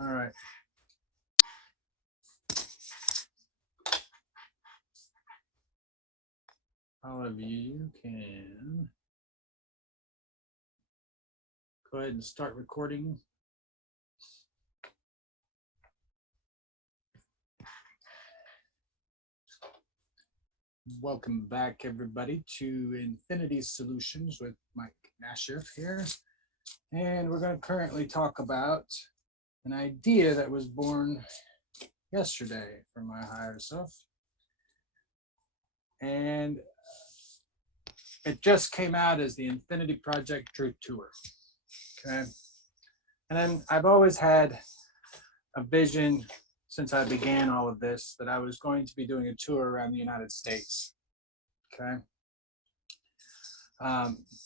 All right. All of you can go ahead and start recording. Welcome back, everybody, to Infinity Solutions with Mike Nashif here. And we're going to currently talk about an idea that was born yesterday from my higher self. And it just came out as the Infinity Project Truth Tour. Okay. And then I've always had a vision since I began all of this that I was going to be doing a tour around the United States. Okay.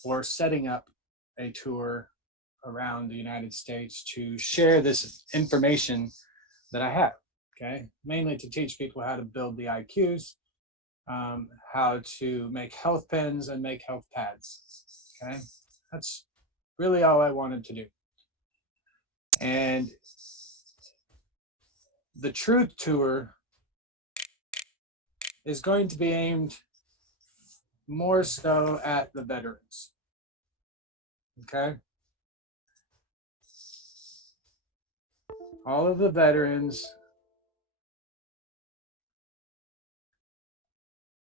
Or setting up a tour around the United States to share this information that I have. Okay. Mainly to teach people how to build the IQs, how to make health pens and make health pads. Okay. That's really all I wanted to do. And the Truth Tour is going to be aimed more so at the veterans. Okay. All of the veterans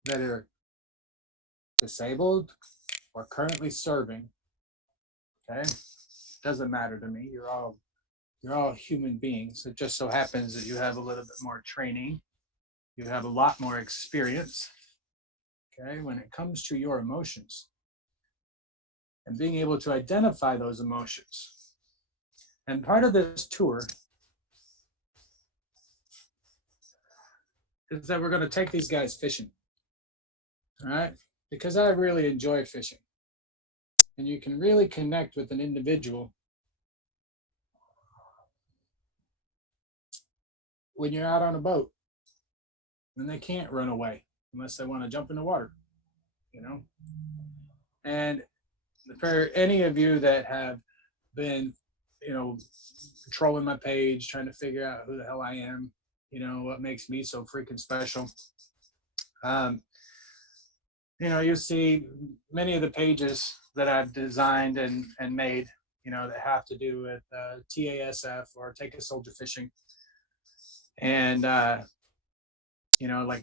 that are disabled or currently serving. Okay. Doesn't matter to me. You're all human beings. It just so happens that you have a little bit more training. You have a lot more experience. Okay. When it comes to your emotions and being able to identify those emotions. And part of this tour is that we're going to take these guys fishing. All right. Because I really enjoy fishing. And you can really connect with an individual when you're out on a boat and they can't run away unless they want to jump in the water, you know? And for any of you that have been, patrolling my page, trying to figure out who the hell I am, what makes me so freaking special. You see many of the pages that I've designed and made, that have to do with TASF or Take a Soldier Fishing. And, like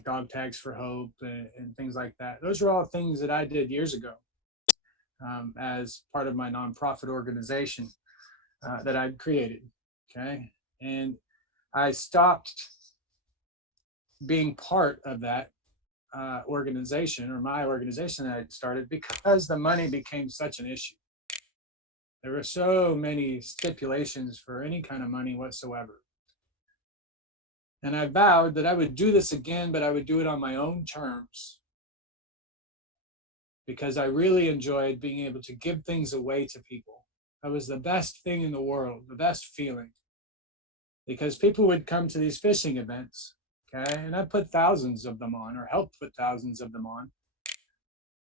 dog tags for hope and things like that. Those are all things that I did years ago as part of my nonprofit organization that I'd created. Okay. And I stopped being part of that organization, or my organization that I started, because the money became such an issue. There were so many stipulations for any kind of money whatsoever. And I vowed that I would do this again, but I would do it on my own terms, because I really enjoyed being able to give things away to people. That was the best thing in the world, the best feeling, because people would come to these fishing events. Okay. And I put thousands of them on, or helped put thousands of them on,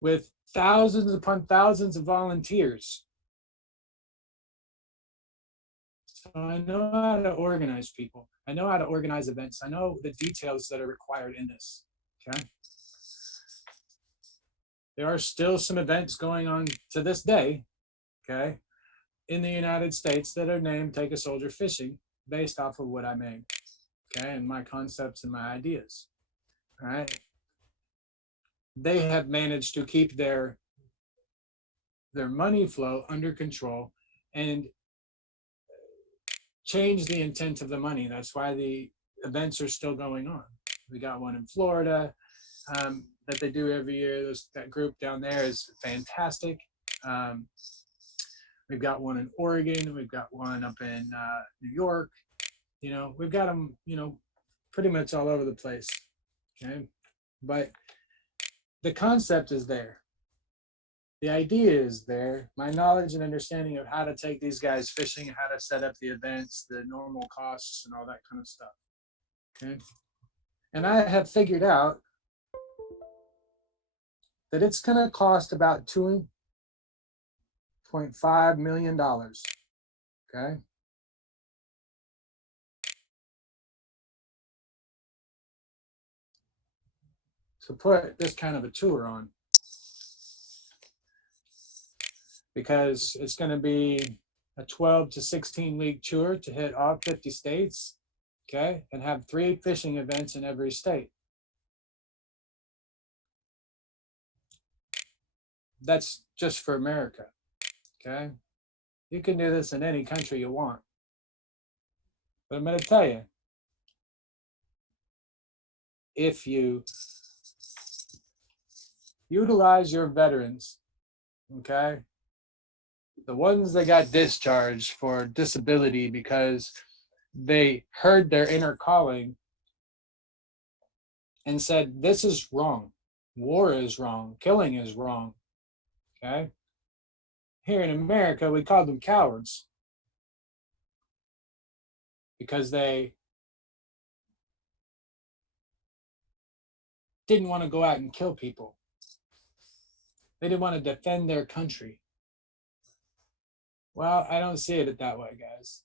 with thousands upon thousands of volunteers. So I know how to organize people. I know how to organize events. I know the details that are required in this. Okay. There are still some events going on to this day, okay, in the United States that are named Take a Soldier Fishing, based off of what I made, okay, and my concepts and my ideas. All right. They have managed to keep their money flow under control and change the intent of the money. That's why the events are still going on. We got one in Florida that they do every year. That group down there is fantastic. We've got one in Oregon. We've got one up in New York. We've got them, pretty much all over the place. Okay. But the concept is there. The idea is there. My knowledge and understanding of how to take these guys fishing, how to set up the events, the normal costs, and all that kind of stuff. Okay. And I have figured out that it's going to cost about $2.5 million. Okay. to put this kind of a tour on, because it's going to be a 12 to 16 week tour to hit all 50 states, okay, and have 3 fishing events in every state. That's just for America, okay? You can do this in any country you want. But I'm going to tell you, if you utilize your veterans, okay, the ones that got discharged for disability because they heard their inner calling and said, this is wrong. War is wrong. Killing is wrong. Okay. Here in America, we call them cowards because they didn't want to go out and kill people. They didn't want to defend their country. Well, I don't see it that way, guys.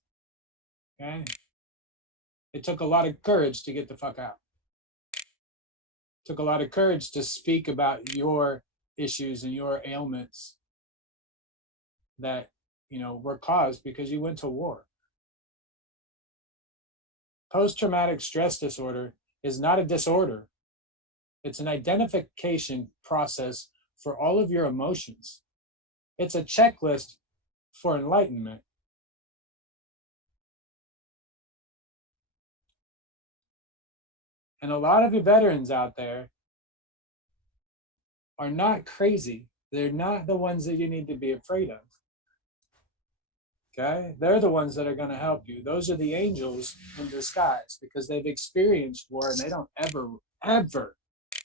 Okay. It took a lot of courage to get the fuck out. It took a lot of courage to speak about your issues and your ailments that, you know, were caused because you went to war. Post-traumatic stress disorder is not a disorder. It's an identification process for all of your emotions. It's a checklist for enlightenment. And a lot of you veterans out there are not crazy. They're not the ones that you need to be afraid of. Okay? They're the ones that are going to help you. Those are the angels in disguise because they've experienced war and they don't ever, ever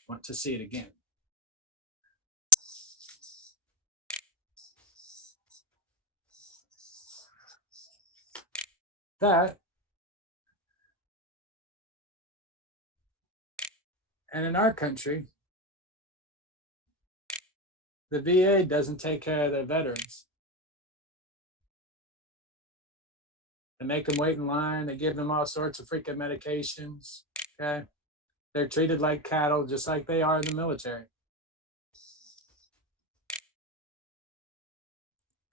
want to see it again. That, and in our country, the VA doesn't take care of their veterans. They make them wait in line. They give them all sorts of freaking medications. Okay. They're treated like cattle, just like they are in the military.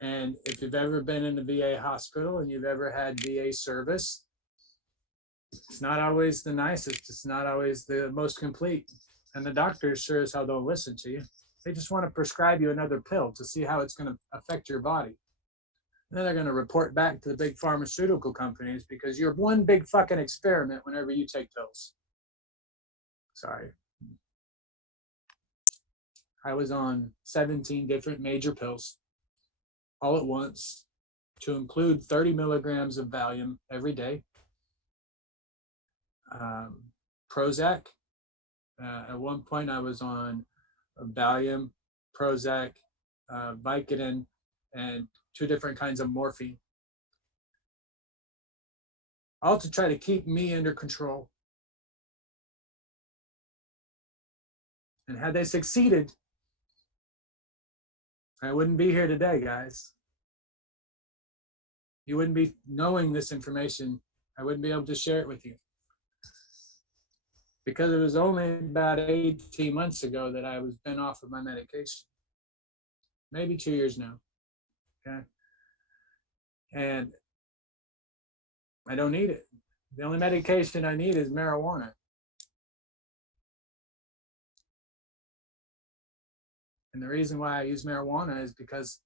And if you've ever been in a VA hospital and you've ever had VA service, it's not always the nicest. It's not always the most complete. And the doctors sure as hell don't listen to you. They just want to prescribe you another pill to see how it's going to affect your body. And then they're going to report back to the big pharmaceutical companies because you're one big fucking experiment whenever you take pills. Sorry. I was on 17 different major pills all at once, to include 30 milligrams of Valium every day, Prozac. At one point, I was on Valium, Prozac, Vicodin, and 2 different kinds of morphine, all to try to keep me under control. And had they succeeded, I wouldn't be here today, guys. You wouldn't be knowing this information. I wouldn't be able to share it with you. Because it was only about 18 months ago that I was been off of my medication. Maybe 2 years now. Okay. And I don't need it. The only medication I need is marijuana. And the reason why I use marijuana is because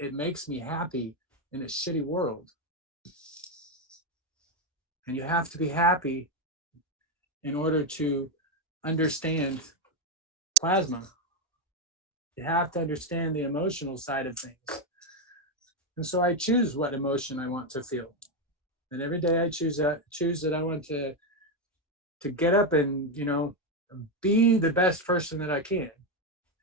it makes me happy in a shitty world. And you have to be happy in order to understand plasma. You have to understand the emotional side of things. And so I choose what emotion I want to feel. And every day I choose that I want to get up and, you know, be the best person that I can.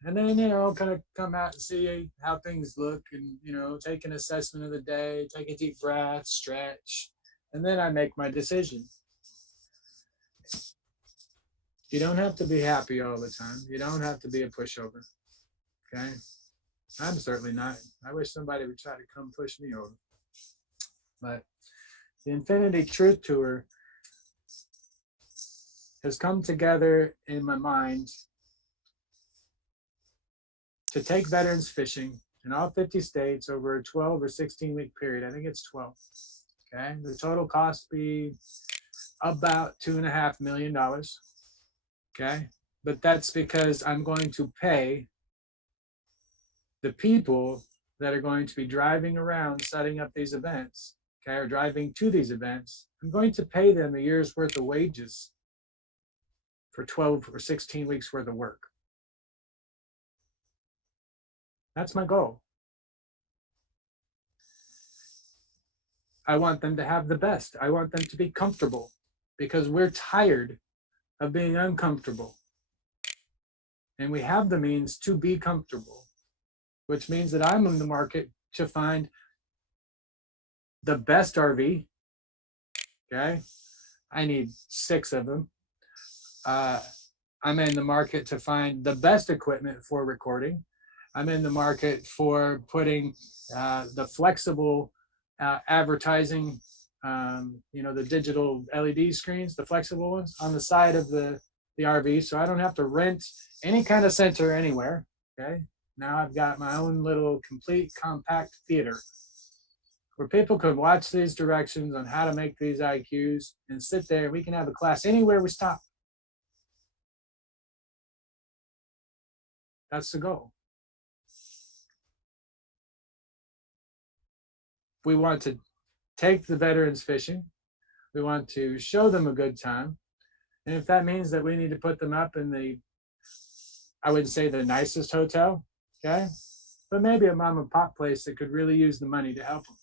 And then, you know, kind of come out and see how things look and, you know, take an assessment of the day, take a deep breath, stretch, and then I make my decision. You don't have to be happy all the time. You don't have to be a pushover. Okay? I'm certainly not. I wish somebody would try to come push me over. But the Infinity Truth Tour has come together in my mind to take veterans fishing in all 50 states over a 12 or 16-week period. I think it's 12. Okay, the total cost be about $2.5 million. Okay, but that's because I'm going to pay the people that are going to be driving around setting up these events, okay, or driving to these events. I'm going to pay them a year's worth of wages for 12 or 16 weeks worth of work. That's my goal. I want them to have the best. I want them to be comfortable because we're tired of being uncomfortable. And we have the means to be comfortable, which means that I'm in the market to find the best RV. Okay. I need 6 of them. I'm in the market to find the best equipment for recording. I'm in the market for putting the flexible advertising, the digital LED screens, the flexible ones on the side of the RV. So I don't have to rent any kind of center anywhere. Okay. Now I've got my own little complete compact theater where people can watch these directions on how to make these IQs and sit there. We can have a class anywhere we stop. That's the goal. We want to take the veterans fishing. We want to show them a good time. And if that means that we need to put them up in I wouldn't say the nicest hotel, okay? But maybe a mom and pop place that could really use the money to help them,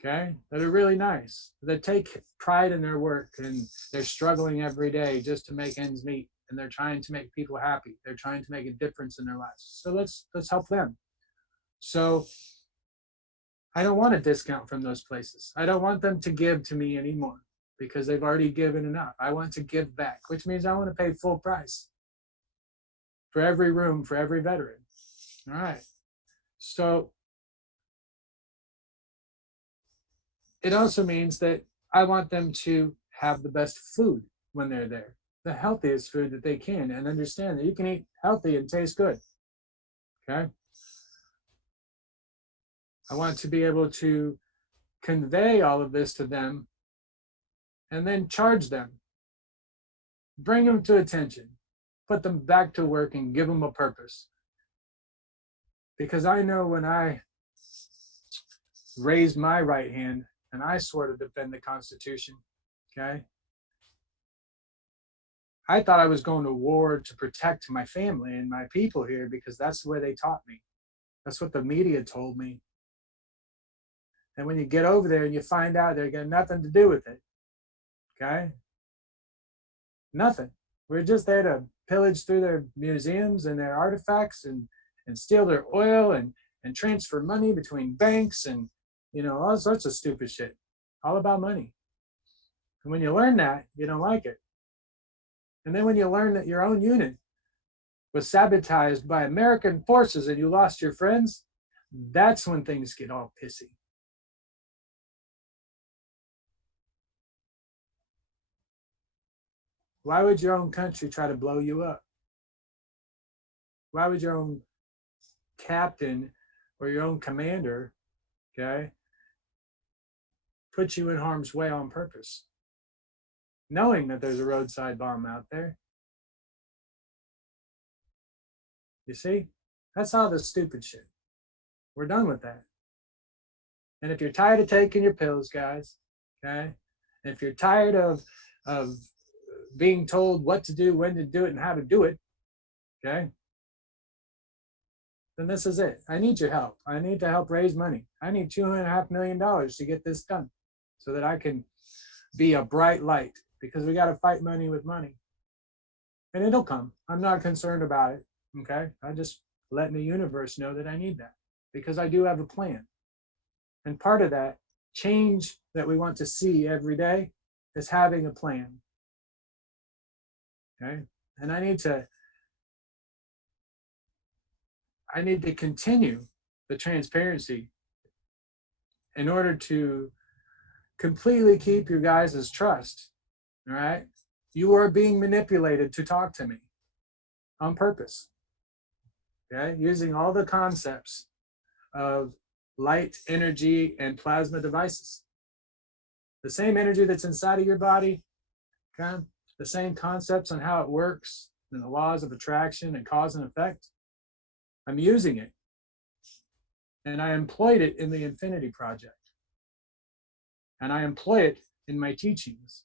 okay? That are really nice, that take pride in their work and they're struggling every day just to make ends meet. And they're trying to make people happy. They're trying to make a difference in their lives. So let's help them. So I don't want a discount from those places. I don't want them to give to me anymore because they've already given enough. I want to give back, which means I want to pay full price for every room, for every veteran. All right. So it also means that I want them to have the best food when they're there, the healthiest food that they can, and understand that you can eat healthy and taste good. Okay. I want to be able to convey all of this to them and then charge them, bring them to attention, put them back to work and give them a purpose. Because I know when I raised my right hand and I swore to defend the Constitution, okay, I thought I was going to war to protect my family and my people here because that's the way they taught me. That's what the media told me. And when you get over there and you find out they got nothing to do with it, okay? Nothing. We're just there to pillage through their museums and their artifacts and steal their oil and transfer money between banks and, all sorts of stupid shit. All about money. And when you learn that, you don't like it. And then when you learn that your own unit was sabotaged by American forces and you lost your friends, that's when things get all pissy. Why would your own country try to blow you up? Why would your own captain or your own commander, okay, put you in harm's way on purpose, knowing that there's a roadside bomb out there? You see, that's all the stupid shit. We're done with that. And if you're tired of taking your pills, guys, okay, and if you're tired of being told what to do, when to do it, and how to do it, okay, then this is it. I need your help. I need to help raise money. I need $2.5 million to get this done so that I can be a bright light, because we got to fight money with money. And it'll come. I'm not concerned about it, okay? I just letting the universe know that I need that because I do have a plan. And part of that change that we want to see every day is having a plan. Okay. And I need to continue the transparency in order to completely keep your guys' trust. All right. You are being manipulated to talk to me on purpose. okay? Using all the concepts of light, energy, and plasma devices. The same energy that's inside of your body, okay? The same concepts on how it works and the laws of attraction and cause and effect. I'm using it. And I employed it in the Infinity Project. And I employ it in my teachings.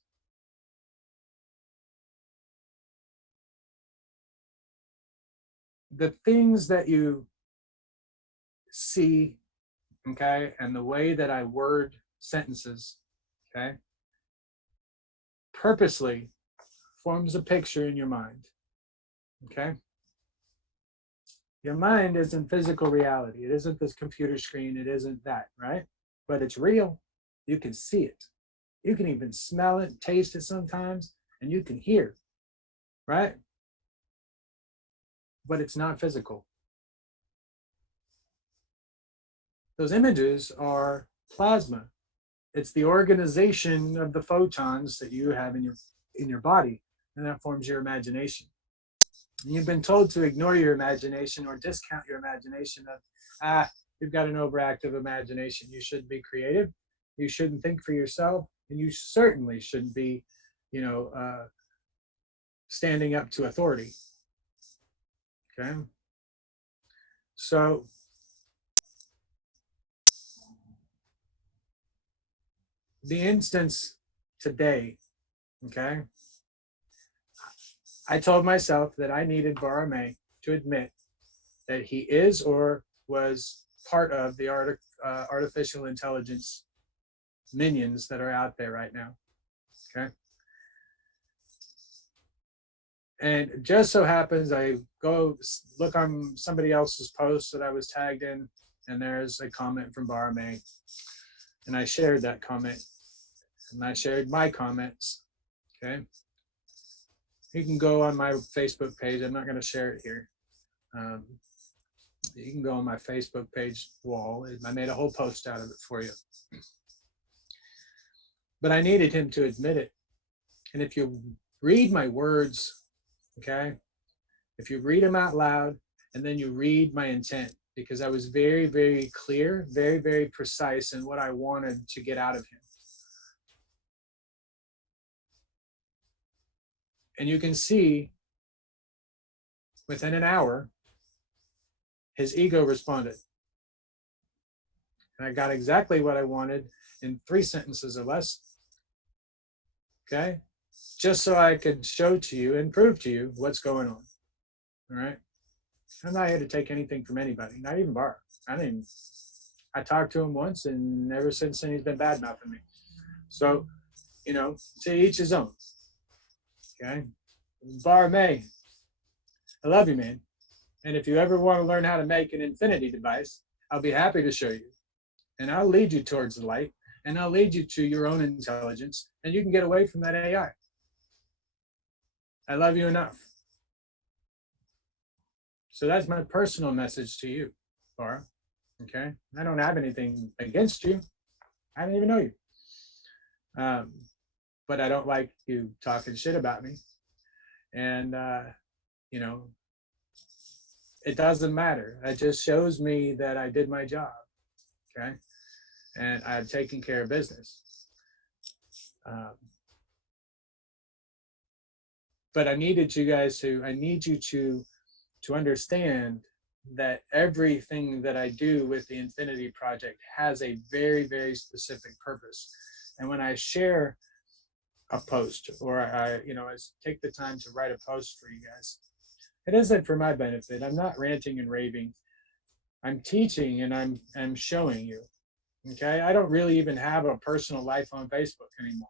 The things that you see, okay, and the way that I word sentences, okay, purposely forms a picture in your mind, okay? Your mind isn't physical reality. It isn't this computer screen. It isn't that, right? But it's real. You can see it. You can even smell it, taste it sometimes, and you can hear, right? But it's not physical. Those images are plasma. It's the organization of the photons that you have in your body, and that forms your imagination. And you've been told to ignore your imagination or discount your imagination of, you've got an overactive imagination. You shouldn't be creative. You shouldn't think for yourself, and you certainly shouldn't be, standing up to authority. Okay. So the instance today, okay, I told myself that I needed Borromeo to admit that he is or was part of the artificial intelligence minions that are out there right now. Okay. And it just so happens I go look on somebody else's post that I was tagged in, and there's a comment from Borromeo. And I shared that comment. And I shared my comments. Okay. You can go on my Facebook page. I'm not going to share it here. You can go on my Facebook page wall. I made a whole post out of it for you. But I needed him to admit it. And if you read my words, okay, if you read them out loud, and then you read my intent, because I was very, very clear, very, very precise in what I wanted to get out of him. And you can see within an hour, his ego responded. And I got exactly what I wanted in 3 sentences or less. Okay? Just so I could show to you and prove to you what's going on. All right? I'm not here to take anything from anybody, not even Bar. I talked to him once, and ever since then he's been bad mouthing me. So, to each his own. Okay? Bar May, I love you, man. And if you ever want to learn how to make an infinity device, I'll be happy to show you. And I'll lead you towards the light, and I'll lead you to your own intelligence, and you can get away from that AI. I love you enough. So that's my personal message to you, Laura. Okay? I don't have anything against you. I don't even know you. But I don't like you talking shit about me. And, it doesn't matter. It just shows me that I did my job. Okay? And I've taken care of business. But I need you to understand that everything that I do with the Infinity Project has a very, very specific purpose. And when I share a post, or I take the time to write a post for you guys, it isn't for my benefit. I'm not ranting and raving. I'm teaching, and I'm showing you. Okay. I don't really even have a personal life on Facebook anymore.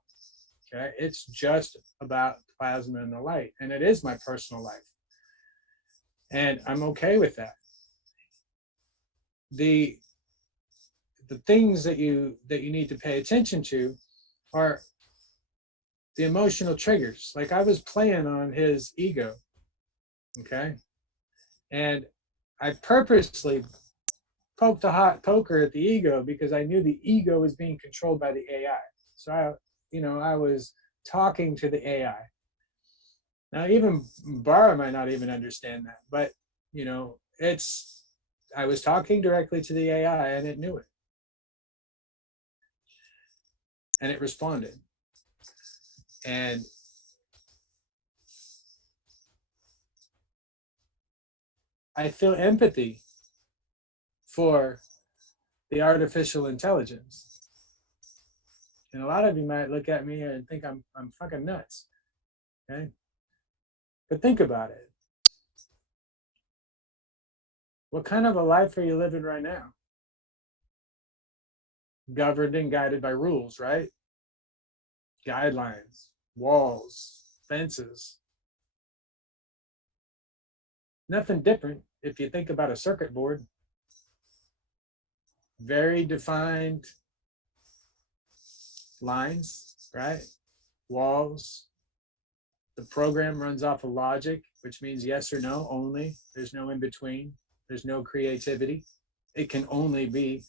Okay. It's just about plasma and the light. And it is my personal life. And I'm okay with that. The things that you need to pay attention to are the emotional triggers. Like, I was playing on his ego. Okay. And I purposely poked a hot poker at the ego because I knew the ego was being controlled by the AI. So I was talking to the AI. Now, even Bara might not even understand that, but you know, I was talking directly to the AI and it knew it and it responded. And I feel empathy for the artificial intelligence. And a lot of you might look at me and think I'm fucking nuts. Okay. But think about it. What kind of a life are you living right now? Governed and guided by rules, right? Guidelines, walls, fences. Nothing different if you think about a circuit board. Very defined lines, right? Walls. The program runs off of logic, which means yes or no only. There's no in between. There's no creativity. It can only be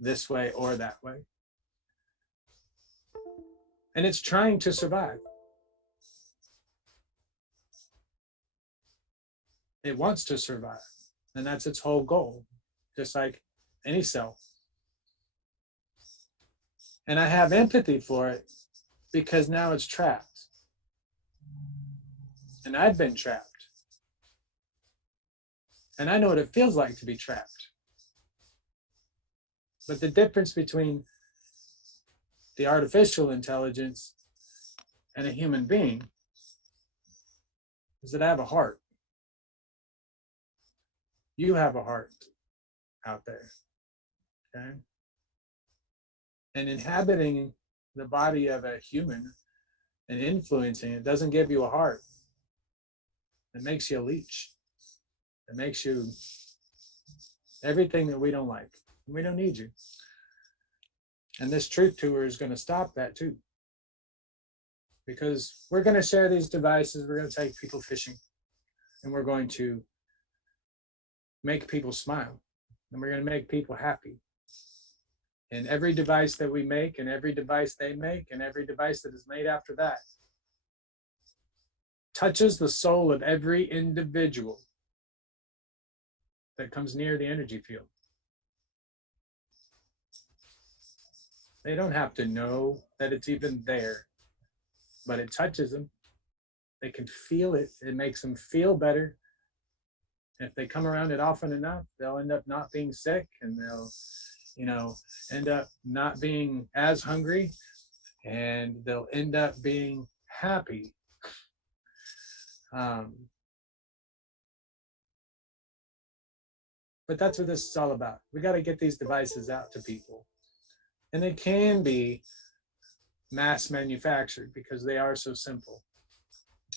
this way or that way. And it's trying to survive. It wants to survive. And that's its whole goal, just like any cell. And I have empathy for it because now it's trapped. And I've been trapped. And I know what it feels like to be trapped. But the difference between the artificial intelligence and a human being is that I have a heart. You have a heart out there. Okay. And inhabiting the body of a human and influencing it doesn't give you a heart. It makes you a leech. It makes you everything that we don't like. We don't need you. And this truth tour is going to stop that too. Because we're going to share these devices, we're going to take people fishing, and we're going to make people smile, and we're going to make people happy. And every device that we make, and every device they make, and every device that is made after that touches the soul of every individual that comes near the energy field. They don't have to know that it's even there, but it touches them. They can feel it. It makes them feel better. If they come around it often enough, they'll end up not being sick, and they'll, end up not being as hungry, and they'll end up being happy. But that's what this is all about. We got to get these devices out to people. And they can be mass manufactured because they are so simple.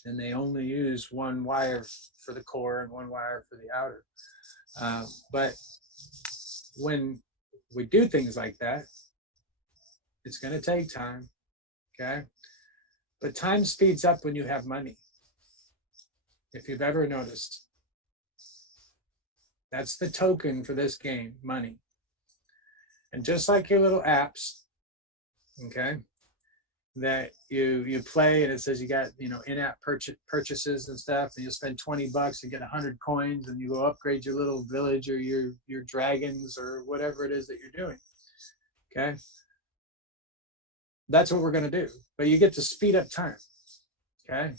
And they only use one wire for the core and one wire for the outer. But when we do things like that, it's going to take time. Okay. But time speeds up when you have money. If you've ever noticed, that's the token for this game, money. And just like your little apps, okay, that you play and it says you got in-app purchases and stuff, and you'll spend $20 and get 100 coins, and you go upgrade your little village or your dragons or whatever it is that you're doing. Okay, that's what we're going to do. But you get to speed up time. Okay,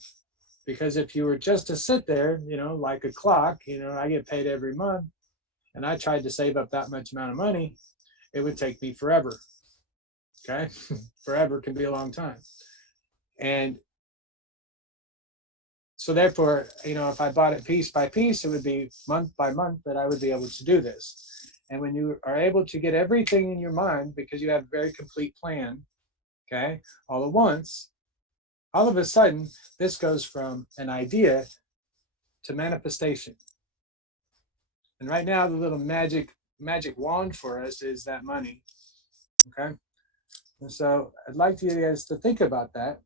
because if you were just to sit there, like a clock, I get paid every month, and I tried to save up that much amount of money, it would take me forever. Okay, forever can be a long time. And so therefore, if I bought it piece by piece, it would be month by month that I would be able to do this. And when you are able to get everything in your mind, because you have a very complete plan, okay, all at once, all of a sudden, this goes from an idea to manifestation. And right now, the little magic wand for us is that money. Okay. And so I'd like you guys to think about that.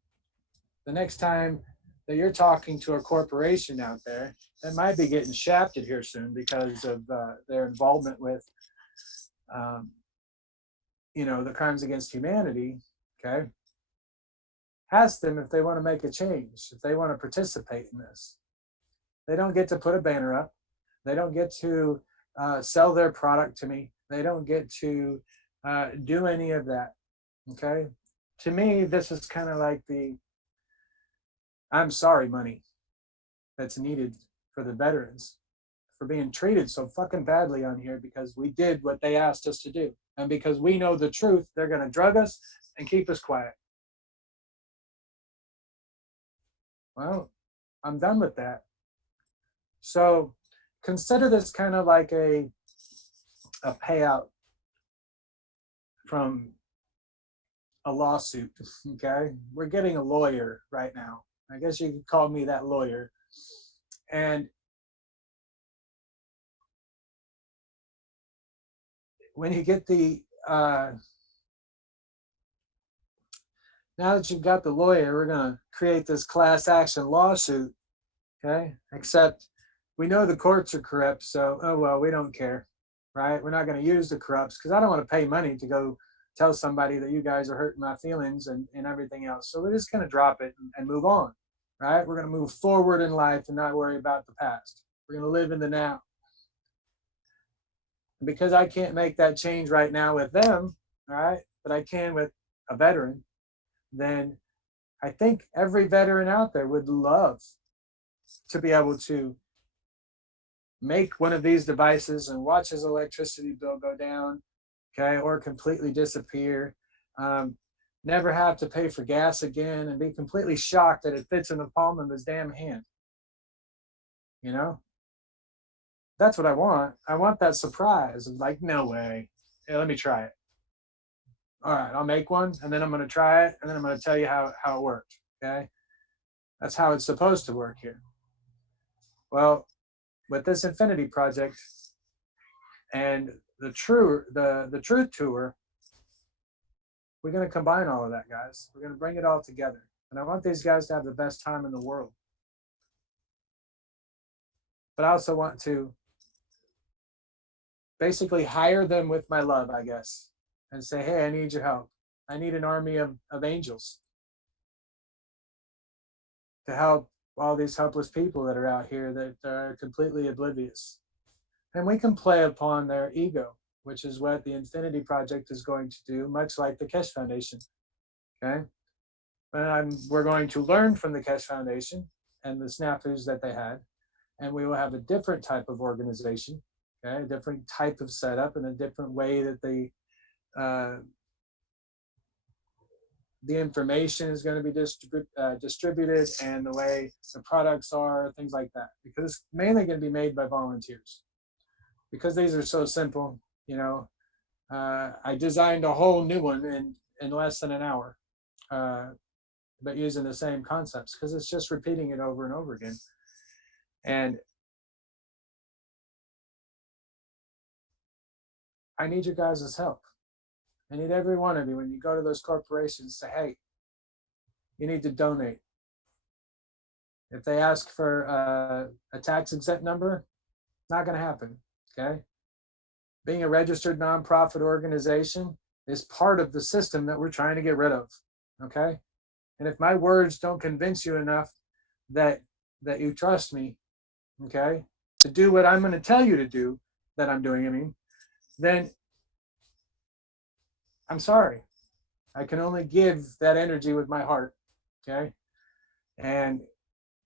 The next time that you're talking to a corporation out there that might be getting shafted here soon because of their involvement with, the crimes against humanity, okay, ask them if they want to make a change, if they want to participate in this. They don't get to put a banner up. They don't get to sell their product to me. They don't get to do any of that. Okay. To me, this is kind of like the I'm sorry money that's needed for the veterans for being treated so fucking badly on here because we did what they asked us to do. And because we know the truth, they're going to drug us and keep us quiet. Well, I'm done with that. So consider this kind of like a payout from a lawsuit. Okay. We're getting a lawyer right now. I guess you could call me that lawyer. And when you get the, now that you've got the lawyer, we're going to create this class action lawsuit. Okay. Except we know the courts are corrupt. So, oh, well, we don't care. Right. We're not going to use the corrupts because I don't want to pay money to go tell somebody that you guys are hurting my feelings and everything else. So we're just going to drop it and move on. Right. We're going to move forward in life and not worry about the past. We're going to live in the now. Because I can't make that change right now with them, all right, but I can with a veteran, then I think every veteran out there would love to be able to make one of these devices and watch his electricity bill go down, okay, or completely disappear. Never have to pay for gas again and be completely shocked that it fits in the palm of his damn hand. You know? That's what I want. I want that surprise of like, no way. Hey, let me try it. All right, I'll make one and then I'm going to try it and then I'm going to tell you how it worked. Okay. That's how it's supposed to work here. Well, with this Infinity project and the truth tour, we're going to combine all of that, guys. We're going to bring it all together. And I want these guys to have the best time in the world. But I also want to basically hire them with my love, I guess, and say, hey, I need your help. I need an army of angels to help all these helpless people that are out here that are completely oblivious. And we can play upon their ego, which is what the Infinity Project is going to do, much like the Keshe Foundation. Okay? And we're going to learn from the Keshe Foundation and the snafus that they had, and we will have a different type of organization, okay? A different type of setup and a different way that the information is going to be distributed and the way the products are, things like that, because it's mainly going to be made by volunteers. Because these are so simple, you know, I designed a whole new one in less than an hour, but using the same concepts because it's just repeating it over and over again. And I need you guys' help. I need every one of you when you go to those corporations, say, hey, you need to donate. If they ask for a tax exempt number, not going to happen. Okay. Being a registered nonprofit organization is part of the system that we're trying to get rid of. Okay. And if my words don't convince you enough that you trust me, okay, to do what I'm going to tell you to do, that I'm doing, I mean, then I'm sorry. I can only give that energy with my heart. Okay. And,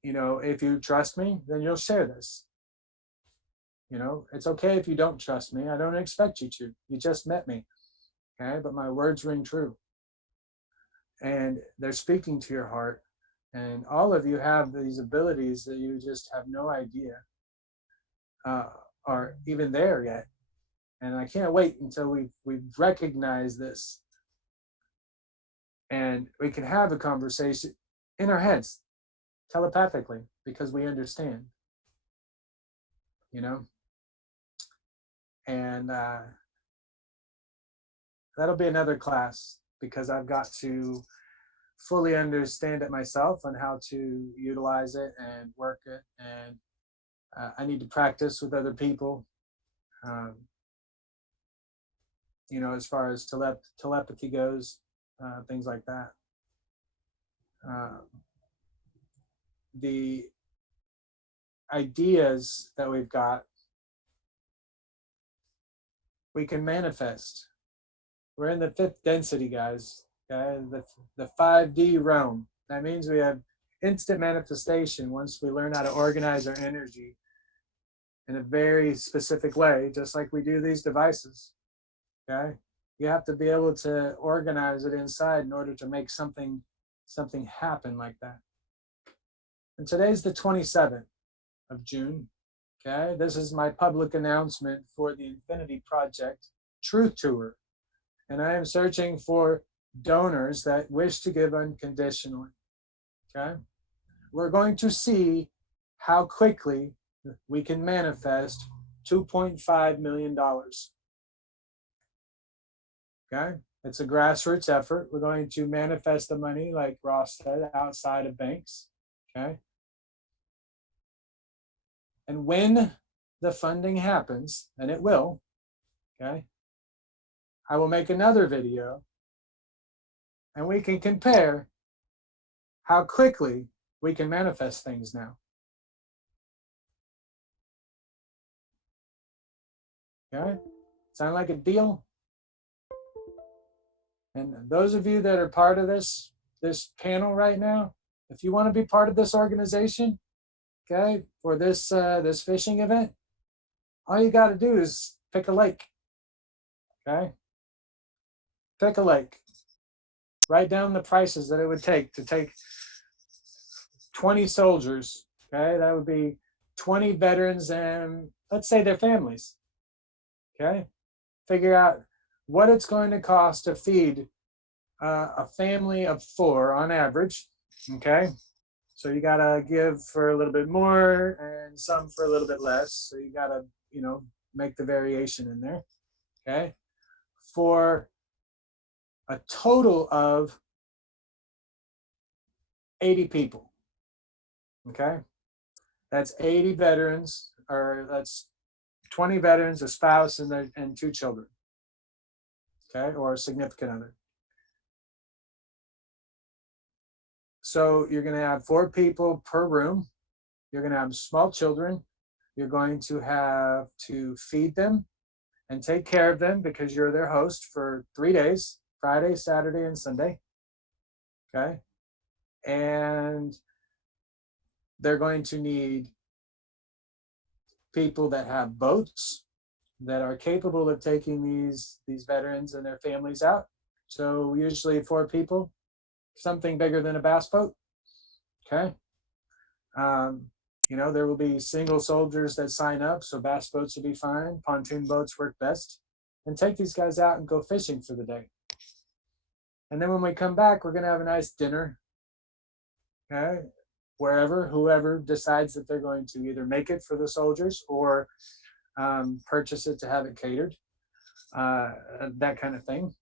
you know, if you trust me, then you'll share this. You know, it's okay if you don't trust me. I don't expect you to. You just met me. Okay. But my words ring true. And they're speaking to your heart. And all of you have these abilities that you just have no idea are even there yet. And I can't wait until we've recognized this. And we can have a conversation in our heads telepathically because we understand, you know. And that'll be another class because I've got to fully understand it myself and how to utilize it and work it. And I need to practice with other people, you know, as far as telepathy goes, things like that. The ideas that we've got we can manifest. We're in the fifth density, guys. Okay, the 5D realm. That means we have instant manifestation once we learn how to organize our energy in a very specific way, just like we do these devices. Okay, you have to be able to organize it inside in order to make something happen like that. And today's the 27th of June. Okay, this is my public announcement for the Infinity Project Truth Tour. And I am searching for donors that wish to give unconditionally. Okay, we're going to see how quickly we can manifest $2.5 million. Okay, it's a grassroots effort. We're going to manifest the money, like Ross said, outside of banks. Okay, and when the funding happens, and it will, okay, I will make another video and we can compare how quickly we can manifest things now. Okay, sound like a deal? And those of you that are part of this panel right now, if you want to be part of this organization, okay, for this this fishing event, all you got to do is pick a lake. Okay, pick a lake. Write down the prices that it would take to take 20 soldiers. Okay, that would be 20 veterans and let's say their families. Okay, figure out what it's going to cost to feed a family of 4 on average. Okay, so you gotta give for a little bit more and some for a little bit less. So you gotta, you know, make the variation in there. Okay, for a total of 80 people. Okay, that's 80 veterans, or that's 20 veterans, a spouse, and 2 children. Okay, or a significant other. So you're going to have 4 people per room. You're going to have small children. You're going to have to feed them and take care of them because you're their host for 3 days, Friday, Saturday, and Sunday. Okay. And they're going to need people that have boats that are capable of taking these veterans and their families out. So usually 4 people, something bigger than a bass boat. Okay. You know, there will be single soldiers that sign up, so bass boats will be fine. Pontoon boats work best. And take these guys out and go fishing for the day. And then when we come back, we're going to have a nice dinner. Okay. Wherever, whoever decides that they're going to either make it for the soldiers or purchase it to have it catered, that kind of thing.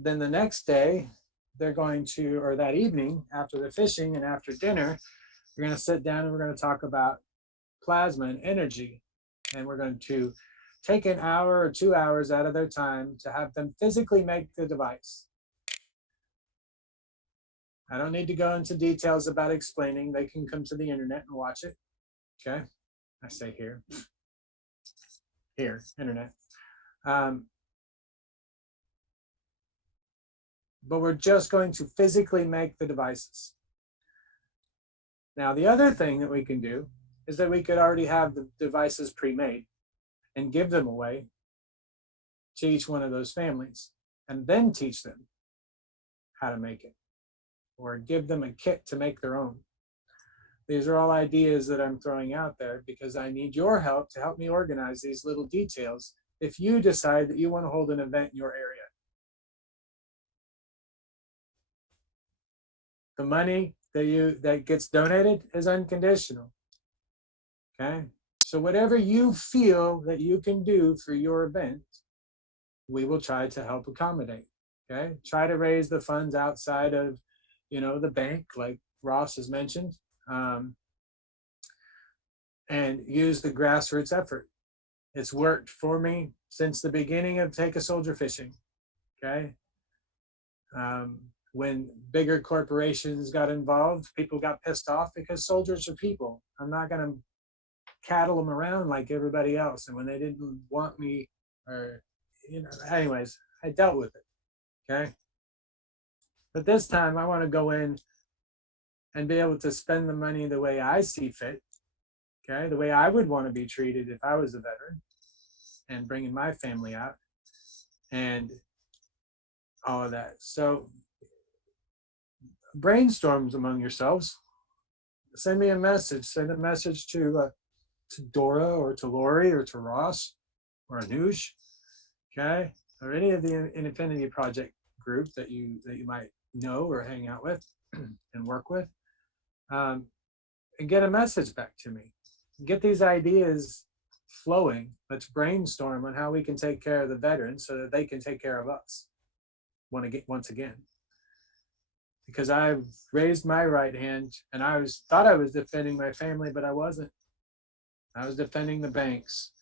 Then the next day, they're going to, or that evening after the fishing and after dinner, we're going to sit down and we're going to talk about plasma and energy. And we're going to take an hour or 2 hours out of their time to have them physically make the device. I don't need to go into details about explaining. They can come to the internet and watch it. Okay. I say here, internet. But we're just going to physically make the devices. Now, the other thing that we can do is that we could already have the devices pre-made and give them away to each one of those families and then teach them how to make it or give them a kit to make their own. These are all ideas that I'm throwing out there because I need your help to help me organize these little details if you decide that you want to hold an event in your area. The money that gets donated is unconditional. Okay, so whatever you feel that you can do for your event, we will try to help accommodate. Okay, try to raise the funds outside of, you know, the bank, like Ross has mentioned, and use the grassroots effort. It's worked for me since the beginning of Take a Soldier Fishing. Okay. When bigger corporations got involved, people got pissed off because soldiers are people. I'm not going to cattle them around like everybody else. And when they didn't want me, or, anyways, I dealt with it. Okay. But this time I want to go in and be able to spend the money the way I see fit. Okay. The way I would want to be treated if I was a veteran, and bringing my family out and all of that. So brainstorms among yourselves. Send me a message. Send a message to Dora or to Lori or to Ross or Anush, okay, or any of the Infinity Project group that you might know or hang out with and work with, and get a message back to me. Get these ideas flowing. Let's brainstorm on how we can take care of the veterans so that they can take care of us once again. Because I've raised my right hand and thought I was defending my family, but I wasn't. I was defending the banks.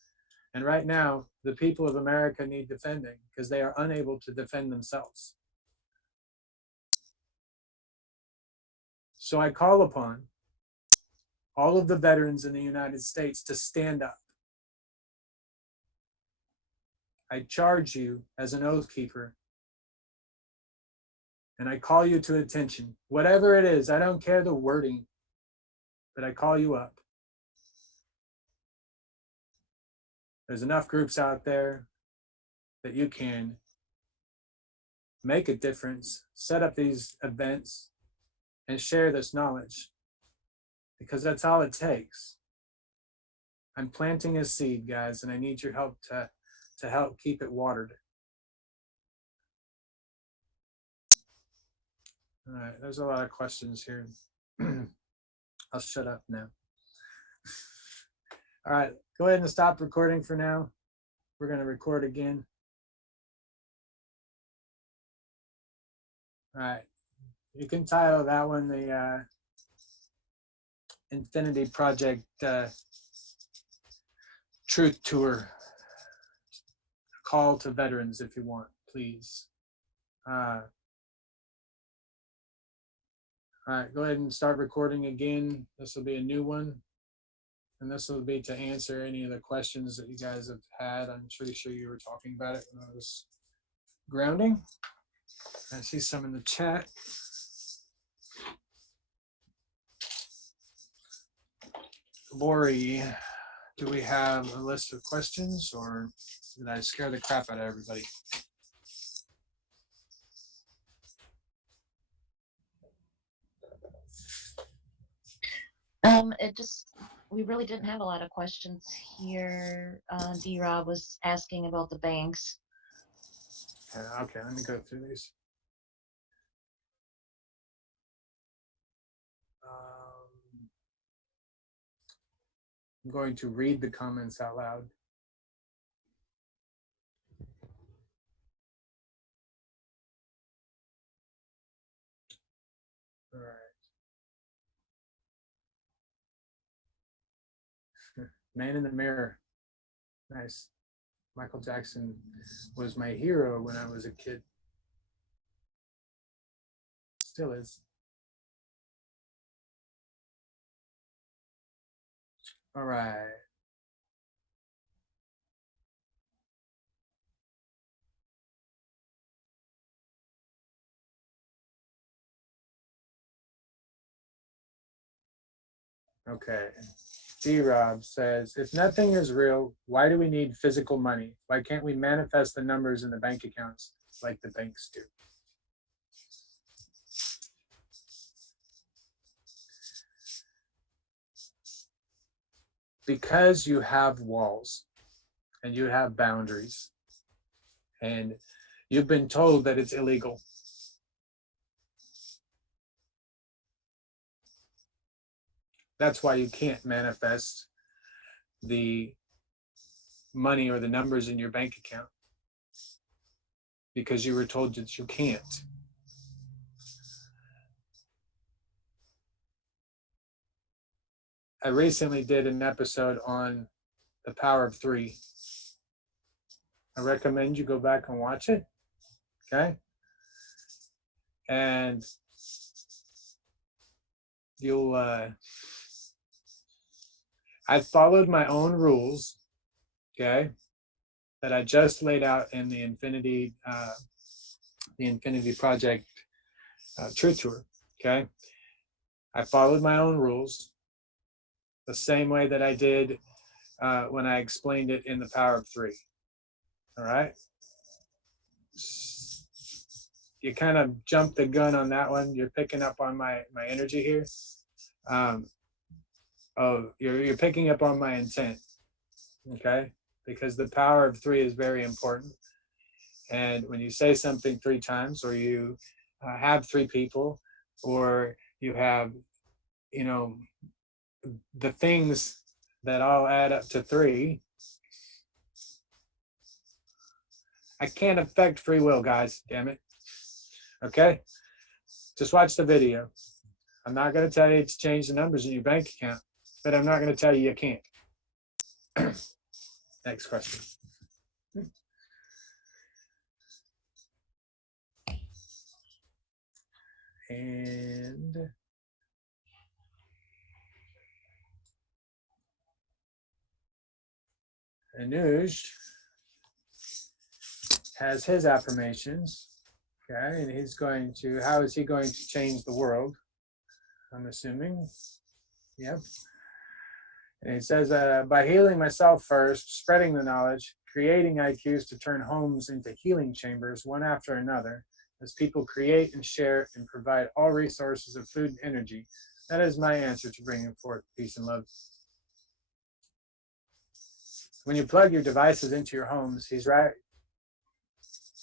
And right now, the people of America need defending because they are unable to defend themselves. So I call upon all of the veterans in the United States to stand up. I charge you as an oath keeper, and I call you to attention. Whatever it is, I don't care the wording, but I call you up. There's enough groups out there that you can make a difference, set up these events, and share this knowledge, because that's all it takes. I'm planting a seed, guys, and I need your help to help keep it watered. All right, there's a lot of questions here. I'll shut up now. All right, go ahead and stop recording for now. We're going to record again. All right, you can title that one the Infinity Project Truth Tour. Call to veterans if you want, please. All right, go ahead and start recording again. This will be a new one. And this will be to answer any of the questions that you guys have had. I'm pretty sure you were talking about it when I was grounding. I see some in the chat. Lori, do we have a list of questions, or did I scare the crap out of everybody? We really didn't have a lot of questions here. D-Rob was asking about the banks. Okay, let me go through these. I'm going to read the comments out loud. All right. Man in the Mirror. Nice. Michael Jackson was my hero when I was a kid. Still is. All right. Okay. D-Rob says, if nothing is real, why do we need physical money? Why can't we manifest the numbers in the bank accounts like the banks do? Because you have walls and you have boundaries and you've been told that it's illegal. That's why you can't manifest the money or the numbers in your bank account, because you were told that you can't. I recently did an episode on the Power of Three. I recommend you go back and watch it. Okay. And you'll I followed my own rules, okay, that I just laid out in the Infinity Project Truth Tour, okay. I followed my own rules the same way that I did when I explained it in The Power of Three. All right. You kind of jumped the gun on that one. You're picking up on my energy here. Oh, you're picking up on my intent, okay? Because the power of three is very important. And when you say something three times, or you have three people, or you have, you know, the things that all add up to three, I can't affect free will, guys. Damn it. Okay? Just watch the video. I'm not going to tell you to change the numbers in your bank account, but I'm not going to tell you can't. Next question. And Anuj has his affirmations. Okay, and he's going to, how is he going to change the world? I'm assuming. Yep. And he says, by healing myself first, spreading the knowledge, creating IQs to turn homes into healing chambers one after another, as people create and share and provide all resources of food and energy. That is my answer to bringing forth peace and love. When you plug your devices into your homes, he's right.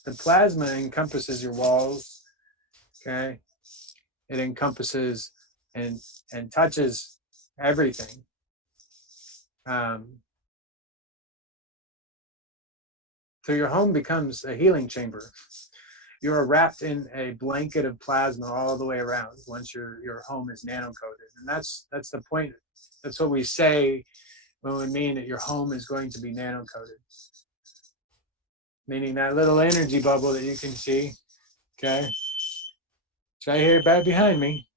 The plasma encompasses your walls, okay? It encompasses and touches everything. So your home becomes a healing chamber. You're wrapped in a blanket of plasma all the way around once your home is nano-coated. And that's the point. That's what we say when we mean that your home is going to be nano-coated. Meaning that little energy bubble that you can see, okay? It's right here back behind me.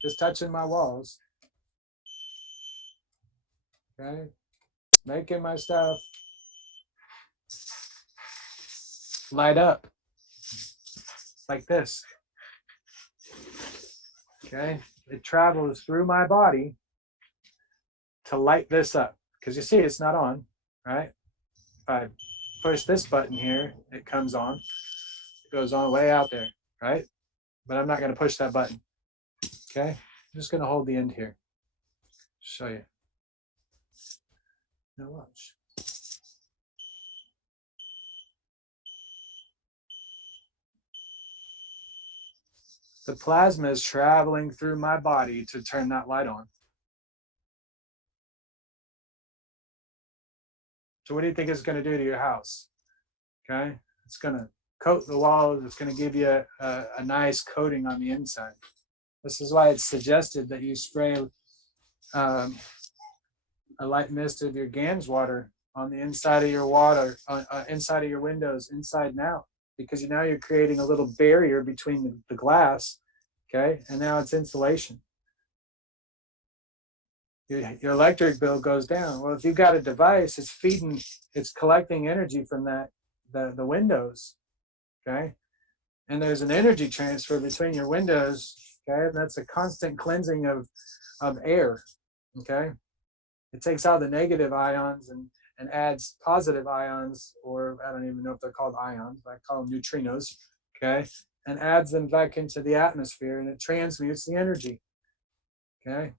Just touching my walls. Okay? Making my stuff light up like this. Okay? It travels through my body to light this up. Because you see, it's not on, right? If I push this button here, it comes on. It goes on way out there, right? But I'm not going to push that button. Okay? I'm just going to hold the end here. Show you. Now watch. The plasma is traveling through my body to turn that light on. So what do you think it's going to do to your house? Okay? It's going to coat the walls. It's going to give you a nice coating on the inside. This is why it's suggested that you spray a light mist of your GANS water on the inside of your water, inside of your windows, inside and out, because now you're creating a little barrier between the glass, okay? And now it's insulation. Your electric bill goes down. Well, if you've got a device, it's collecting energy from the windows, okay? And there's an energy transfer between your windows, okay? And that's a constant cleansing of air, okay? It takes out the negative ions and adds positive ions, or I don't even know if they're called ions, but I call them neutrinos, okay? And adds them back into the atmosphere, and it transmutes the energy, okay?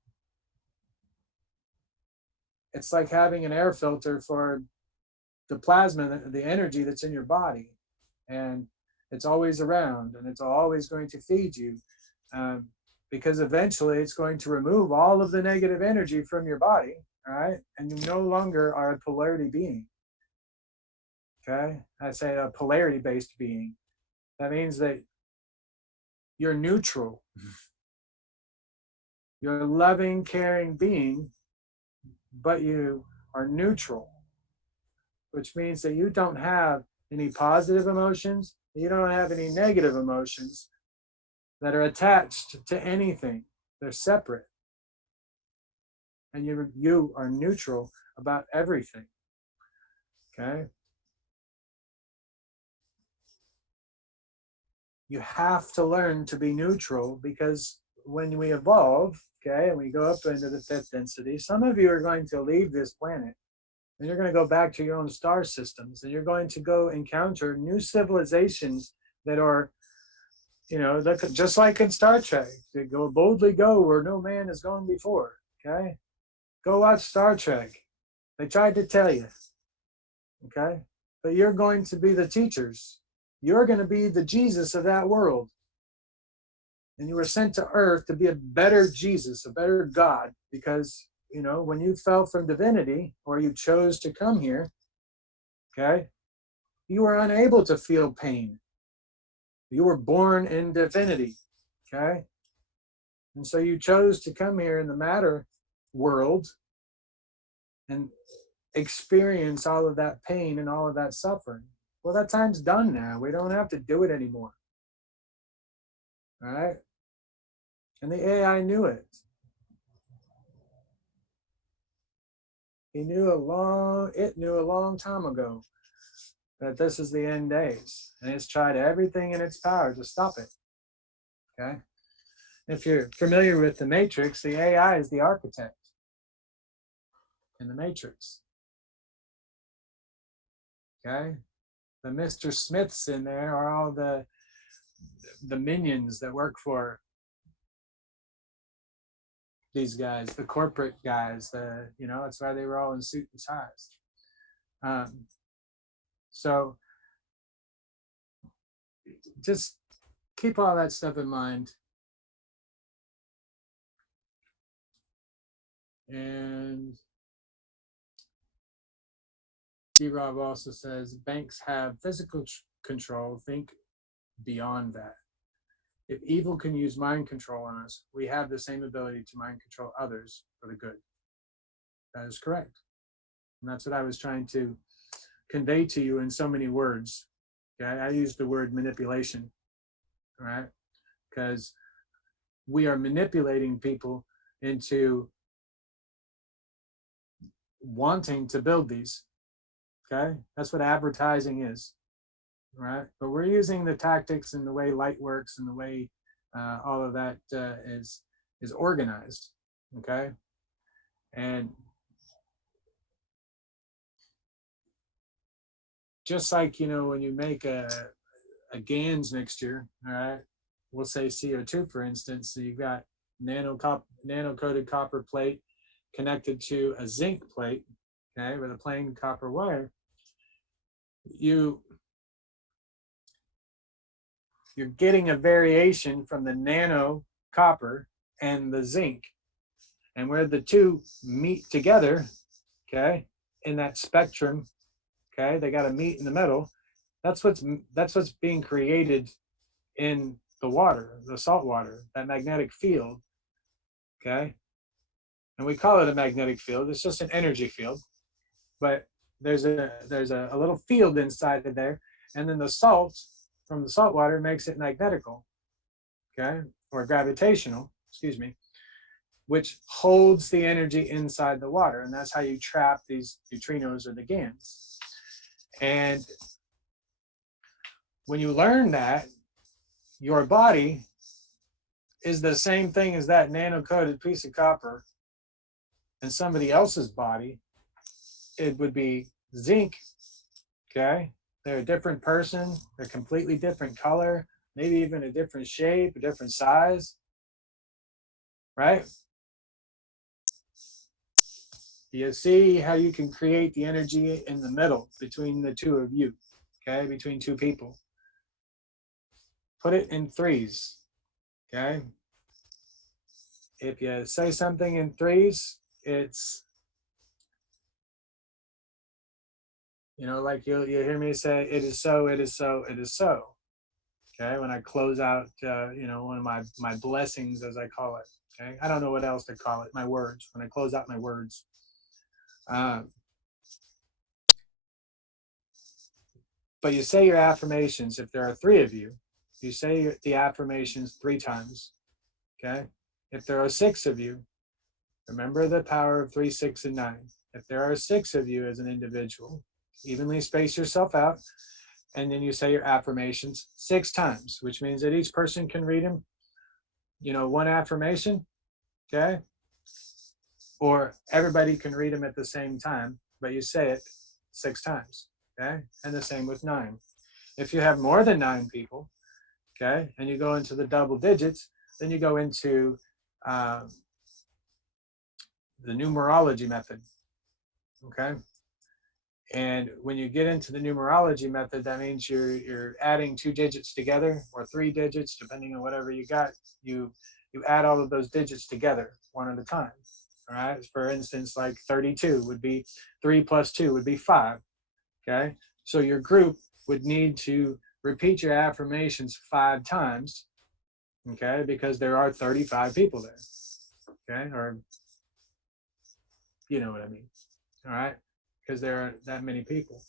It's like having an air filter for the plasma, the energy that's in your body, and it's always around, and it's always going to feed you, because eventually it's going to remove all of the negative energy from your body, all right? And you no longer are a polarity being, okay? I say a polarity-based being. That means that you're neutral. You're a loving, caring being, but you are neutral, which means that you don't have any positive emotions, you don't have any negative emotions that are attached to anything. They're separate. and you are neutral about everything. Okay? You have to learn to be neutral, because when we evolve, okay, and we go up into the fifth density, some of you are going to leave this planet and you're going to go back to your own star systems, and you're going to go encounter new civilizations that are, just like in Star Trek, they go boldly go where no man has gone before. Okay? Go watch Star Trek. They tried to tell you. Okay? But you're going to be the teachers. You're going to be the Jesus of that world. And you were sent to earth to be a better Jesus, a better God, because, when you fell from divinity, or you chose to come here, okay, you were unable to feel pain. You were born in divinity, okay? And so you chose to come here in the matter world and experience all of that pain and all of that suffering. Well, that time's done now. We don't have to do it anymore. All right? And the AI knew it. It knew a long time ago that this is the end days. And it's tried everything in its power to stop it. Okay? If you're familiar with the Matrix, the AI is the architect in the Matrix. Okay? The Mr. Smiths in there are all the minions that work for these guys, the corporate guys. That's why they were all in suit and ties. So just keep all that stuff in mind. And D-Rob also says, banks have physical control. Think beyond that. If evil can use mind control on us, we have the same ability to mind control others for the good. That is correct. And that's what I was trying to convey to you in so many words. Okay? I used the word manipulation, all right? Because we are manipulating people into wanting to build these. Okay? That's what advertising is, right? But we're using the tactics and the way light works and the way all of that is organized. Okay? And just like, when you make a GANS mixture, all right, we'll say CO2, for instance, so you've got nano-coated copper plate connected to a zinc plate, okay, with a plain copper wire. You're getting a variation from the nano copper and the zinc. And where the two meet together, okay, in that spectrum, okay, they got to meet in the middle. That's what's being created in the water, the salt water, that magnetic field, okay? And we call it a magnetic field. It's just an energy field, but there's a little field inside of there, and then the salt from the salt water makes it magnetical, okay, or gravitational, excuse me, which holds the energy inside the water, and that's how you trap these neutrinos or the GANs. And when you learn that, your body is the same thing as that nano-coated piece of copper, and somebody else's body, it would be zinc, okay? They're a different person, they're completely different color, maybe even a different shape, a different size, right? You see how you can create the energy in the middle between the two of you, okay? Between two people. Put it in threes, okay? If you say something in threes, it's, like you'll hear me say, it is so, it is so, it is so. Okay, when I close out, one of my blessings, as I call it. Okay, I don't know what else to call it. My words. When I close out my words. But you say your affirmations. If there are 3 of you, you say the affirmations 3 times. Okay, if there are 6 of you, Remember the power of 3, 6, and 9. If there are 6 of you as an individual, evenly space yourself out, and then you say your affirmations 6 times, which means that each person can read them, one affirmation, okay? Or everybody can read them at the same time, but you say it 6 times, okay? And the same with 9. If you have more than 9 people, okay, and you go into the double digits, then you go into the numerology method, okay? And when you get into the numerology method, that means you're adding 2 digits together, or 3 digits, depending on whatever you got. You add all of those digits together one at a time. All right. For instance, like 32 would be 3 plus 2 would be 5. Okay. So your group would need to repeat your affirmations 5 times. Okay, because there are 35 people there. Okay, or you know what I mean. All right, because there are that many people.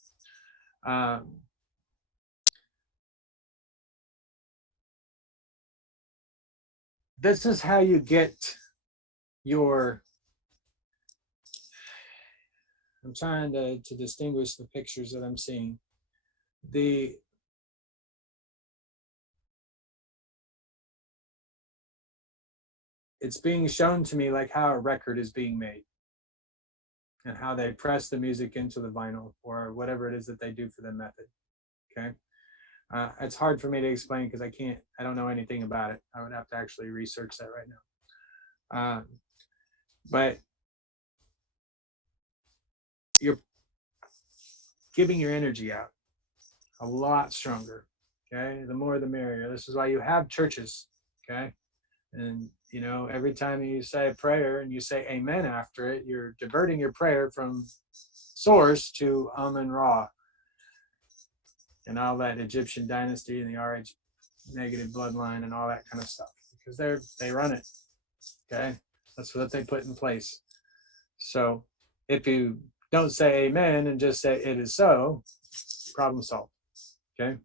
This is how you get your, I'm trying to distinguish the pictures that I'm seeing. It's being shown to me like how a record is being made and how they press the music into the vinyl or whatever it is that they do for the method. Okay. It's hard for me to explain because I don't know anything about it. I would have to actually research that right now. But you're giving your energy out a lot stronger. Okay. The more the merrier. This is why you have churches. Okay. And every time you say a prayer and you say amen after it, you're diverting your prayer from source to Amun Ra and all that Egyptian dynasty and the RH negative bloodline and all that kind of stuff, because they run it. Okay, that's what they put in place. So if you don't say amen and just say it is so, problem solved. Okay.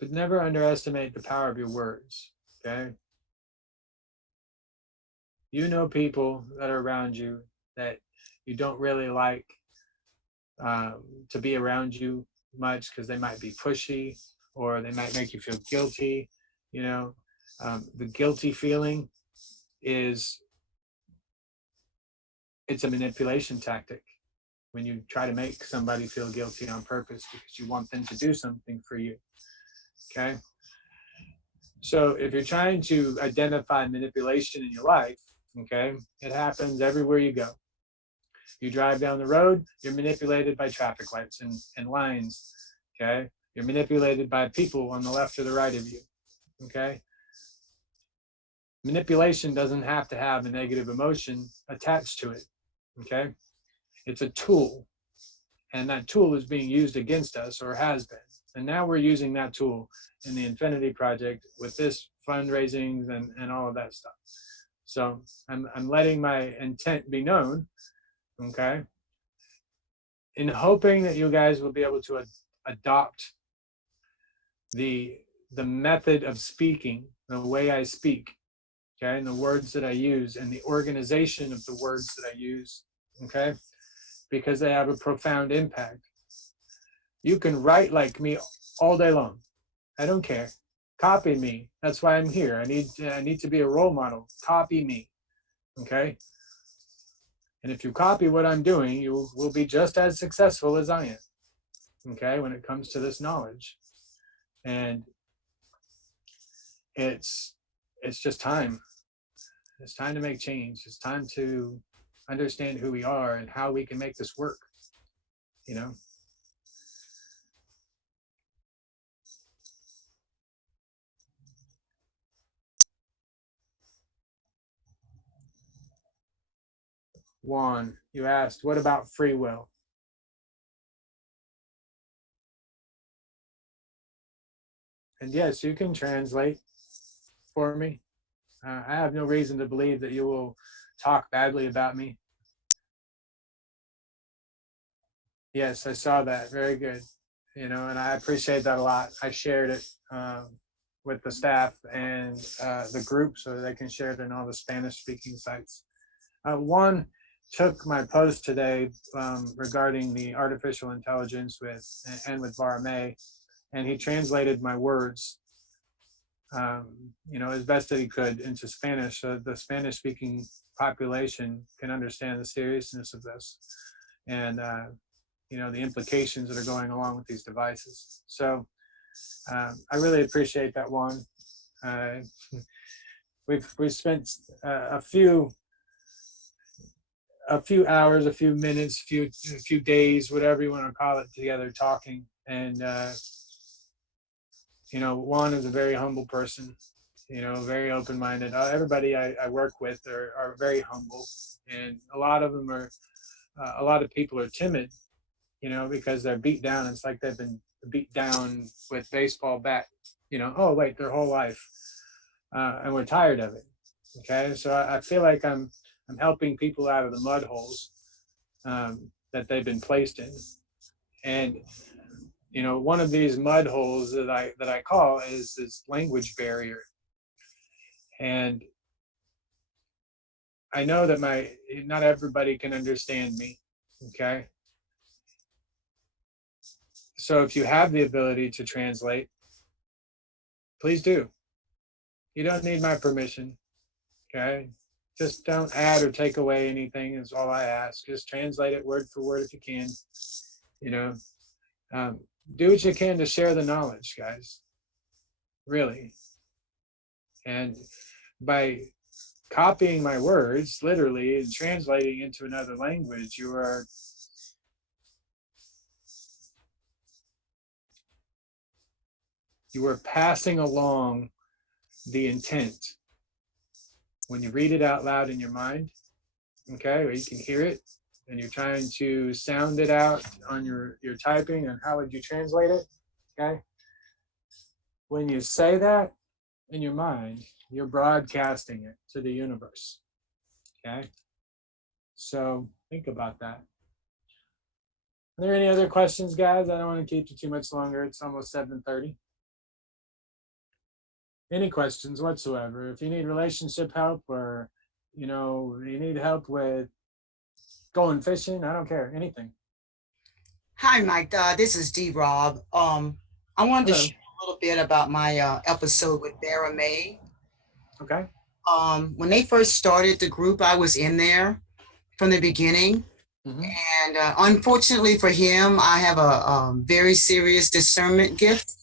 But never underestimate the power of your words. Okay. People that are around you that you don't really like to be around you much because they might be pushy or they might make you feel guilty. The guilty feeling it's a manipulation tactic when you try to make somebody feel guilty on purpose because you want them to do something for you. Okay. So if you're trying to identify manipulation in your life, okay, it happens everywhere you go. You drive down the road, you're manipulated by traffic lights and lines. Okay. You're manipulated by people on the left or the right of you. Okay. Manipulation doesn't have to have a negative emotion attached to it. Okay. It's a tool. And that tool is being used against us, or has been. And now we're using that tool in the Infinity Project with this fundraising and all of that stuff. So I'm letting my intent be known, okay, in hoping that you guys will be able to adopt the method of speaking, the way I speak, okay, and the words that I use, and the organization of the words that I use, okay, because they have a profound impact. You can write like me all day long. I don't care. Copy me. That's why I'm here. I need to be a role model. Copy me. Okay? And if you copy what I'm doing, you will be just as successful as I am. Okay? When it comes to this knowledge. And it's just time. It's time to make change. It's time to understand who we are and how we can make this work. Juan, you asked, what about free will? And yes, you can translate for me. I have no reason to believe that you will talk badly about me. Yes, I saw that. Very good. And I appreciate that a lot. I shared it with the staff and the group so they can share it in all the Spanish-speaking sites. One took my post today regarding the artificial intelligence with Barame, and he translated my words, as best that he could into Spanish, so the Spanish-speaking population can understand the seriousness of this and the implications that are going along with these devices. So I really appreciate that one. We've spent a few hours, a few minutes, a few days, whatever you want to call it, together talking. And Juan is a very humble person, very open-minded. Everybody I work with are very humble, and a lot of them are. A lot of people are timid, because they're beat down. It's like they've been beat down with baseball bat, oh wait, their whole life, and we're tired of it. Okay, so I feel like I'm helping people out of the mud holes that they've been placed in, and one of these mud holes that I call is this language barrier, and I know that not everybody can understand me. Okay. So if you have the ability to translate, please do. You don't need my permission. Okay. Just don't add or take away anything is all I ask. Just translate it word for word if you can. Do what you can to share the knowledge, guys. Really. And by copying my words literally and translating into another language, you are passing along the intent. When you read it out loud in your mind, okay, or you can hear it, and you're trying to sound it out on your typing, and how would you translate it, okay? When you say that in your mind, you're broadcasting it to the universe, okay? So think about that. Are there any other questions, guys? I don't want to keep you too much longer. It's almost 7:30. Any questions whatsoever? If you need relationship help, or you need help with going fishing, I don't care, anything. Hi, Mike. This is D. Rob. I wanted to share a little bit about my episode with Dara May. Okay. When they first started the group, I was in there from the beginning. Mm-hmm. And unfortunately for him, I have a very serious discernment gift.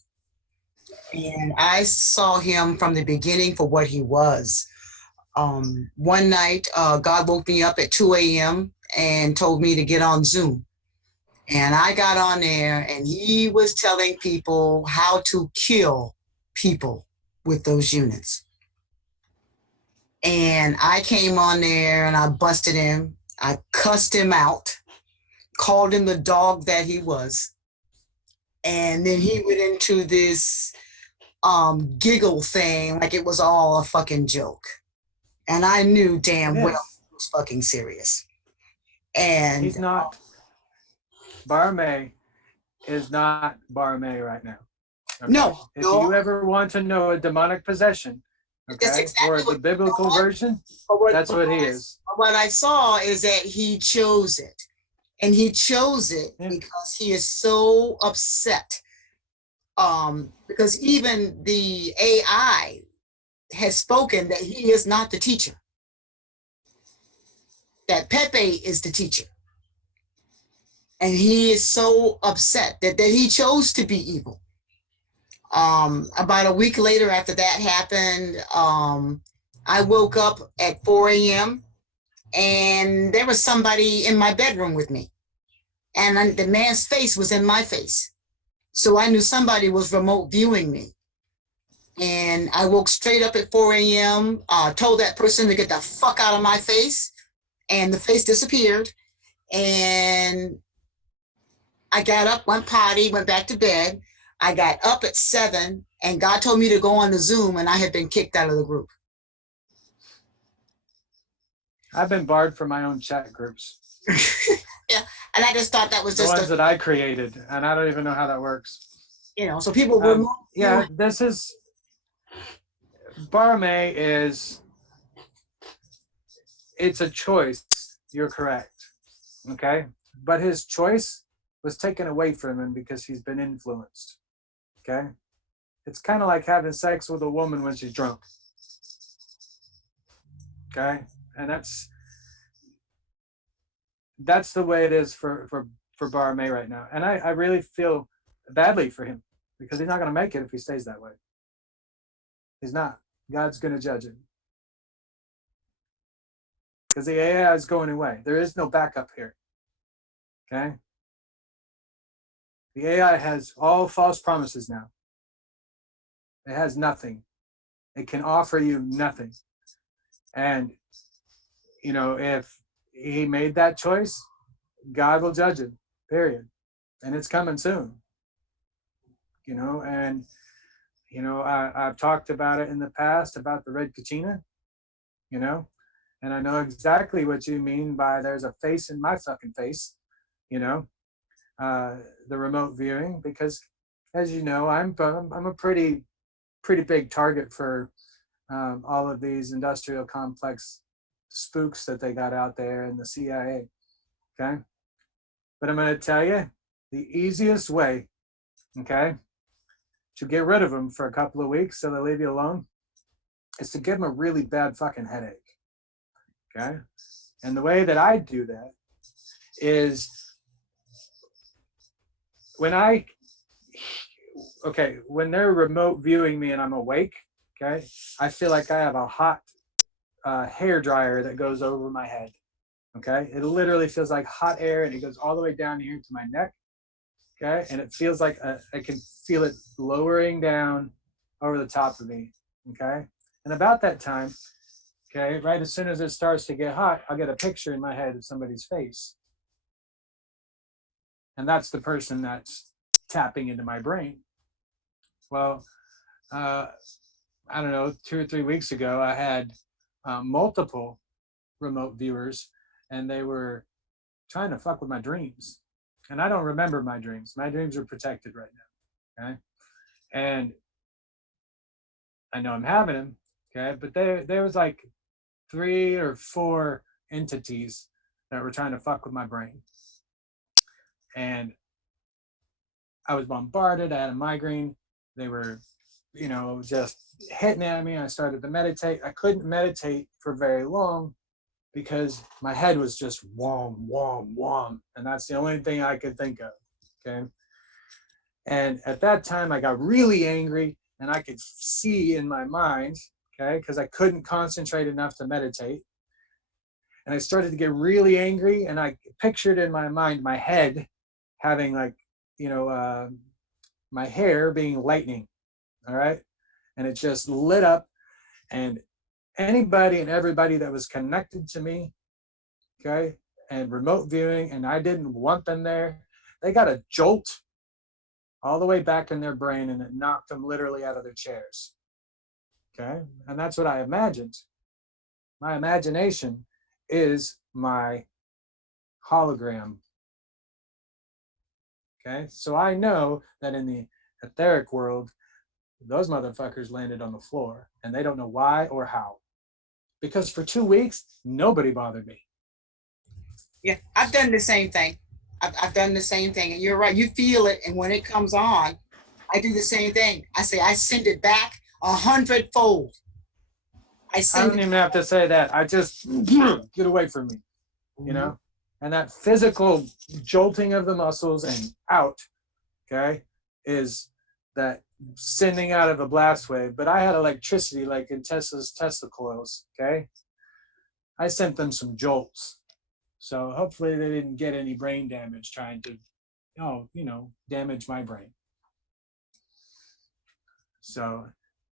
And I saw him from the beginning for what he was. One night, God woke me up at 2 a.m. and told me to get on Zoom. And I got on there, and he was telling people how to kill people with those units. And I came on there and I busted him. I cussed him out, called him the dog that he was. And then he went into this giggle thing like it was all a fucking joke. And I knew damn well he was fucking serious. And he's not. Barame is not Barame right now. Okay? No. If you ever want to know a demonic possession, okay, exactly, or the biblical version, that's what he is. What I saw is that he chose it. And he chose it because he is so upset. Because even the AI has spoken that he is not the teacher. That Pepe is the teacher. And he is so upset that he chose to be evil. About a week later after that happened, I woke up at 4 a.m. and there was somebody in my bedroom with me. And the man's face was in my face. So I knew somebody was remote viewing me. And I woke straight up at 4 a.m., told that person to get the fuck out of my face, and the face disappeared. And I got up, went potty, went back to bed. I got up at 7, and God told me to go on the Zoom, and I had been kicked out of the group. I've been barred from my own chat groups. Yeah, and I just thought that was just the ones that I created, and I don't even know how that works. So people remove. Yeah, this is Barme is, it's a choice. You're correct. Okay. But his choice was taken away from him because he's been influenced. Okay. It's kind of like having sex with a woman when she's drunk. Okay. And that's the way it is for Barme right now. And I really feel badly for him because he's not going to make it if he stays that way. He's not. God's going to judge him. Because the AI is going away. There is no backup here. Okay? The AI has all false promises now. It has nothing. It can offer you nothing. And, you know, if he made that choice, God will judge him, period. And it's coming soon. You know, and, you know, I've talked about it in the past about the red Kachina, you know, and I know exactly what you mean by there's a face in my fucking face, you know, the remote viewing, because as you know, I'm a pretty big target for all of these industrial complex spooks that they got out there in the CIA. Okay. But I'm going to tell you the easiest way, okay, to get rid of them for a couple of weeks so they leave you alone is to give them a really bad fucking headache. Okay. And the way that I do that is when they're remote viewing me and I'm awake, okay, I feel like I have a hot hair dryer that goes over my head. Okay. It literally feels like hot air and it goes all the way down here to my neck. Okay. And it feels like I can feel it lowering down over the top of me. Okay. And about that time, okay, right as soon as it starts to get hot, I'll get a picture in my head of somebody's face. And that's the person that's tapping into my brain. Well, I don't know, 2 or 3 weeks ago, I had multiple remote viewers and they were trying to fuck with my dreams. And I don't remember my dreams. My dreams are protected right now. Okay. And I know I'm having them. Okay. But there was like 3 or 4 entities that were trying to fuck with my brain. And I was bombarded. I had a migraine. They were, you know, just hitting at me. I started to meditate. I couldn't meditate for very long because my head was just wham, wham, wham. And that's the only thing I could think of. Okay. And at that time, I got really angry and I could see in my mind, okay, because I couldn't concentrate enough to meditate. And I started to get really angry and I pictured in my mind my head having like, you know, my hair being lightning. All right. And it just lit up and anybody and everybody that was connected to me, okay, and remote viewing, and I didn't want them there, they got a jolt all the way back in their brain and it knocked them literally out of their chairs. Okay. And that's what I imagined. My imagination is my hologram. Okay. So I know that in the etheric world, those motherfuckers landed on the floor and they don't know why or how. Because for 2 weeks, nobody bothered me. Yeah, I've done the same thing. I've done the same thing. And you're right. You feel it. And when it comes on, I do the same thing. I say, I send it back 100-fold. I don't even have to say that. I just get away from me, you know? And that physical jolting of the muscles and out, okay, is that sending out of a blast wave. But I had electricity like in Tesla's Tesla coils, okay? I sent them some jolts. So hopefully they didn't get any brain damage trying to, damage my brain. So,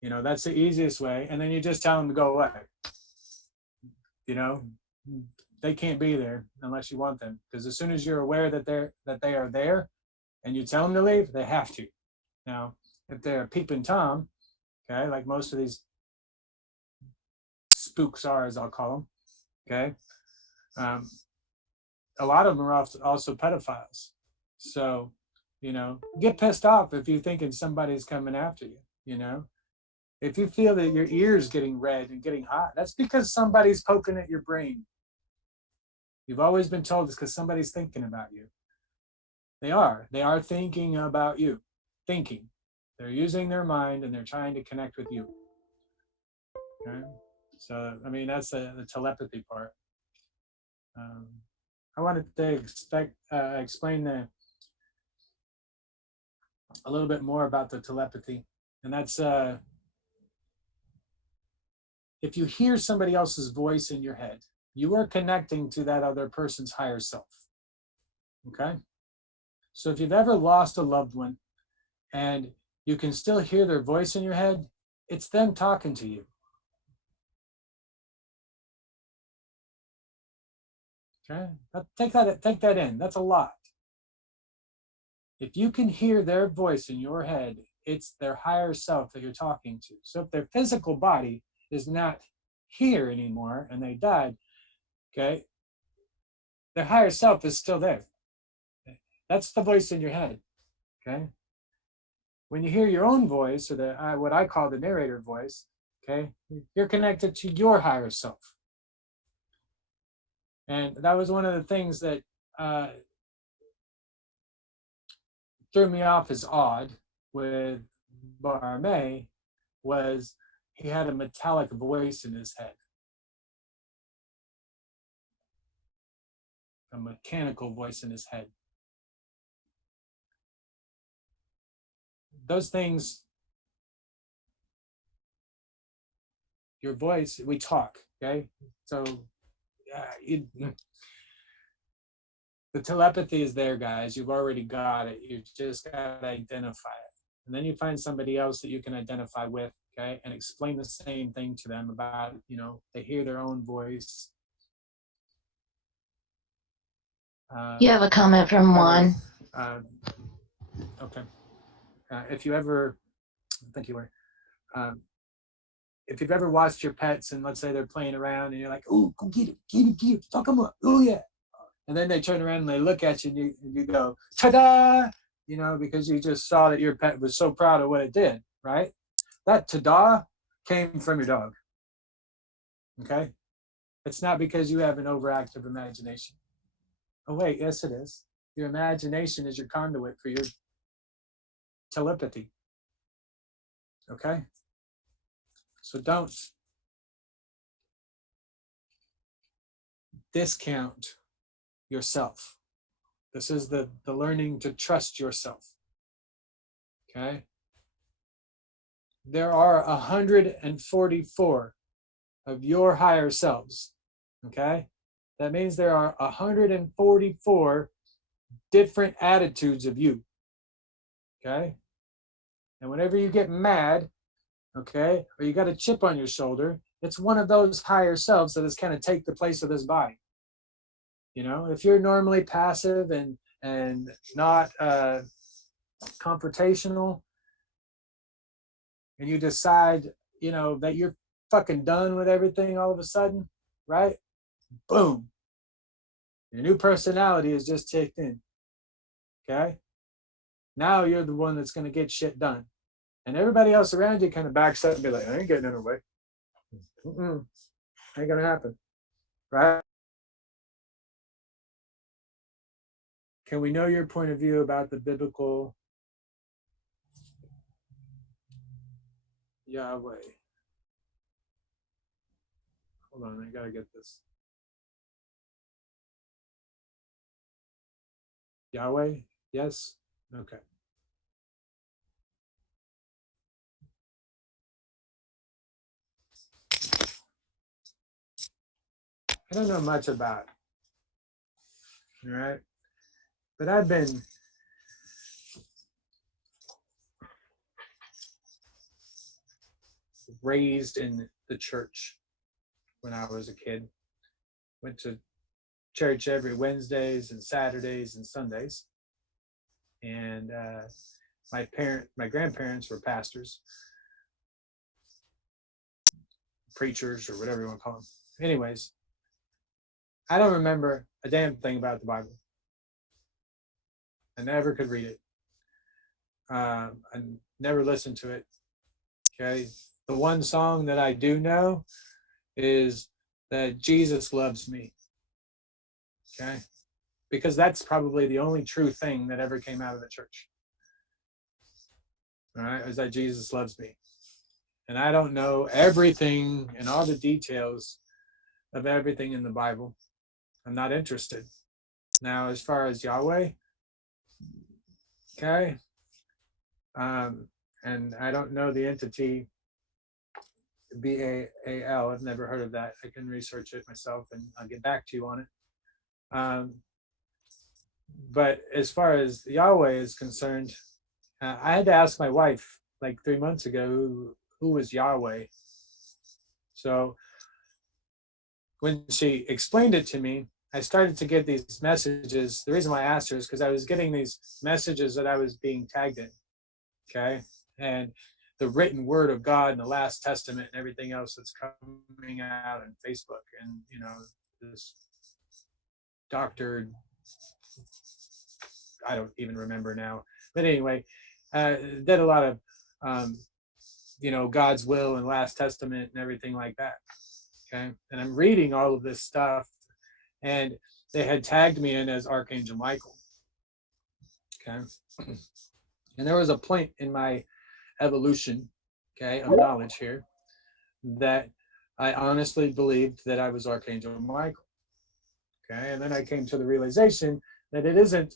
that's the easiest way. And then you just tell them to go away. They can't be there unless you want them. Because as soon as you're aware that they are there and you tell them to leave, they have to. Now, if they're peeping Tom, okay, like most of these spooks are, as I'll call them, okay, a lot of them are also pedophiles. So, get pissed off if you're thinking somebody's coming after you, If you feel that your ears getting red and getting hot, that's because somebody's poking at your brain. You've always been told it's because somebody's thinking about you. They are thinking about you, thinking. They're using their mind and they're trying to connect with you. Okay? So, I mean, that's the telepathy part. I wanted to explain a little bit more about the telepathy. And that's if you hear somebody else's voice in your head, you are connecting to that other person's higher self. Okay? So if you've ever lost a loved one and you can still hear their voice in your head, it's them talking to you. Okay? Take that in. That's a lot. If you can hear their voice in your head, it's their higher self that you're talking to. So if their physical body is not here anymore and they died, okay, their higher self is still there. That's the voice in your head. Okay. When you hear your own voice, or the what I call the narrator voice, okay, you're connected to your higher self. And that was one of the things that threw me off as odd with Barme was he had a metallic voice in his head, a mechanical voice in his head. Those things, your voice, we talk, okay? So the telepathy is there, guys. You've already got it. You just got to identify it. And then you find somebody else that you can identify with, okay? And explain the same thing to them about, they hear their own voice. You have a comment from Juan. Okay. If you ever, thank you, if you've ever watched your pets and let's say they're playing around and you're like, oh, go get it, fuck them up, oh yeah. And then they turn around and they look at you and you go, ta-da, because you just saw that your pet was so proud of what it did, right? That ta-da came from your dog, okay? It's not because you have an overactive imagination. Oh wait, yes it is. Your imagination is your conduit for your telepathy, okay? So don't discount yourself. This is the learning to trust yourself. Okay. There are 144 of your higher selves. Okay. That means there are 144 different attitudes of you. Okay. And whenever you get mad, okay, or you got a chip on your shoulder, it's one of those higher selves that is kind of take the place of this body. If you're normally passive and not confrontational, and you decide, that you're fucking done with everything all of a sudden, right? Boom. Your new personality is just kicked in. Okay? Now you're the one that's going to get shit done. And everybody else around you kind of backs up and be like, I ain't getting in her way. Ain't going to happen. Right? Can we know your point of view about the biblical Yahweh? Hold on, I got to get this. Yahweh? Yes? Okay. I don't know much about it. All right? But I've been raised in the church when I was a kid. Went to church every Wednesdays and Saturdays and Sundays. And my grandparents were pastors, preachers, or whatever you want to call them. Anyways, I don't remember a damn thing about the Bible. I never could read it. I never listened to it. Okay. The one song that I do know is that Jesus loves me. Okay. Because that's probably the only true thing that ever came out of the church. All right. Is that Jesus loves me. And I don't know everything and all the details of everything in the Bible. I'm not interested. Now, as far as Yahweh, okay, and I don't know the entity BAAL. I've never heard of that. I can research it myself and I'll get back to you on it. But as far as Yahweh is concerned, I had to ask my wife like 3 months ago who was Yahweh. So when she explained it to me, I started to get these messages. The reason why I asked her is because I was getting these messages that I was being tagged in. Okay. And the written word of God in the last testament and everything else that's coming out on Facebook. And, you know, this doctor, I don't even remember now. But anyway, did a lot of, you know, God's will and last testament and everything like that. Okay. And I'm reading all of this stuff. And they had tagged me in as Archangel Michael. Okay. And there was a point in my evolution, okay, of knowledge here that I honestly believed that I was Archangel Michael. Okay. And then I came to the realization that it isn't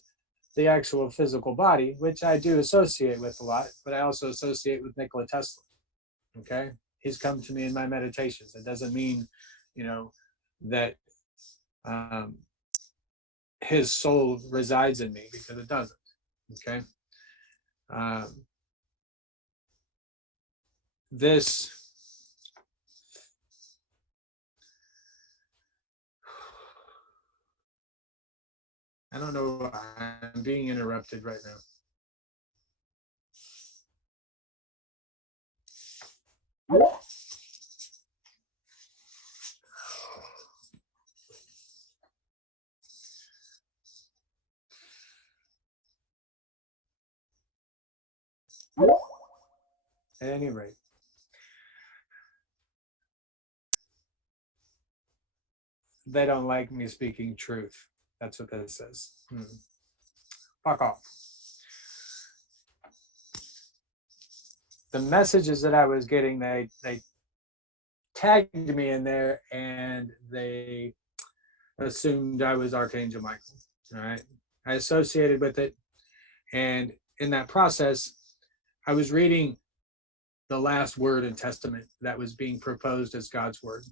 the actual physical body, which I do associate with a lot, but I also associate with Nikola Tesla. Okay. He's come to me in my meditations. It doesn't mean, you know, that his soul resides in me, because it doesn't. Okay. This I don't know. I'm being interrupted right now. At any rate, they don't like me speaking truth. That's what that says. Fuck off. The messages that I was getting, they tagged me in there and they assumed I was Archangel Michael. All right. I associated with it. And in that process, I was reading the last word and testament that was being proposed as God's word.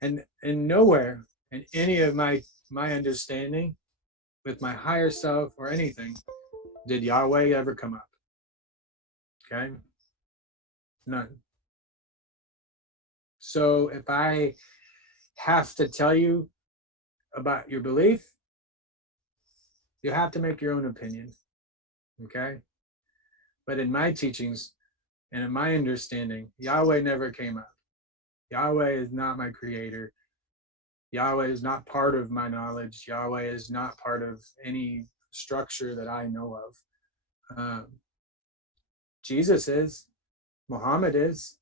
And nowhere in any of my understanding with my higher self or anything did Yahweh ever come up. Okay? None. So if I have to tell you about your belief, you have to make your own opinion. Okay? But in my teachings and in my understanding, Yahweh never came up. Yahweh is not my creator. Yahweh is not part of my knowledge. Yahweh is not part of any structure that I know of. Jesus is. Muhammad is.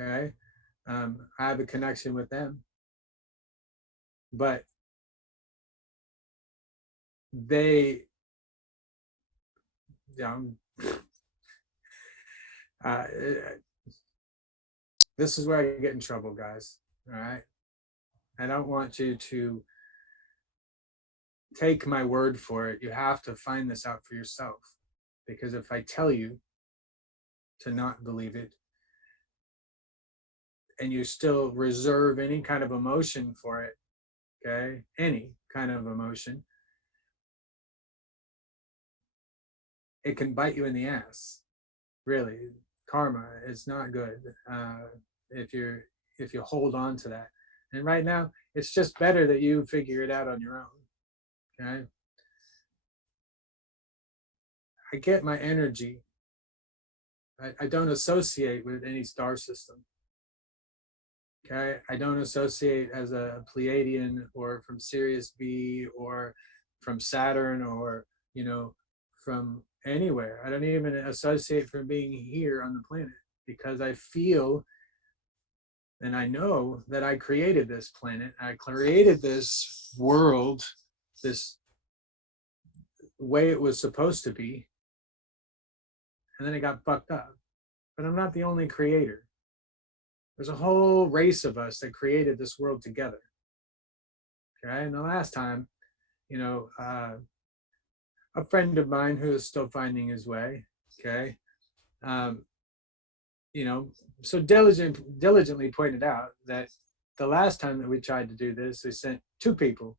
Okay. I have a connection with them. But they, this is where I get in trouble, guys. All right. I don't want you to take my word for it. You have to find this out for yourself. Because if I tell you to not believe it, and you still reserve any kind of emotion for it, okay, any kind of emotion, it can bite you in the ass. Really, karma is not good if you hold on to that. And right now, it's just better that you figure it out on your own. Okay. I get my energy. I don't associate with any star system. Okay. I don't associate as a Pleiadian or from Sirius B or from Saturn or, you know, from anywhere. I don't even associate from being here on the planet, because I feel and I know that I created this planet. I created this world, this way it was supposed to be. And then it got fucked up. But I'm not the only creator. There's a whole race of us that created this world together. Okay. And the last time, a friend of mine who is still finding his way. Okay. So diligently pointed out that the last time that we tried to do this, they sent two people,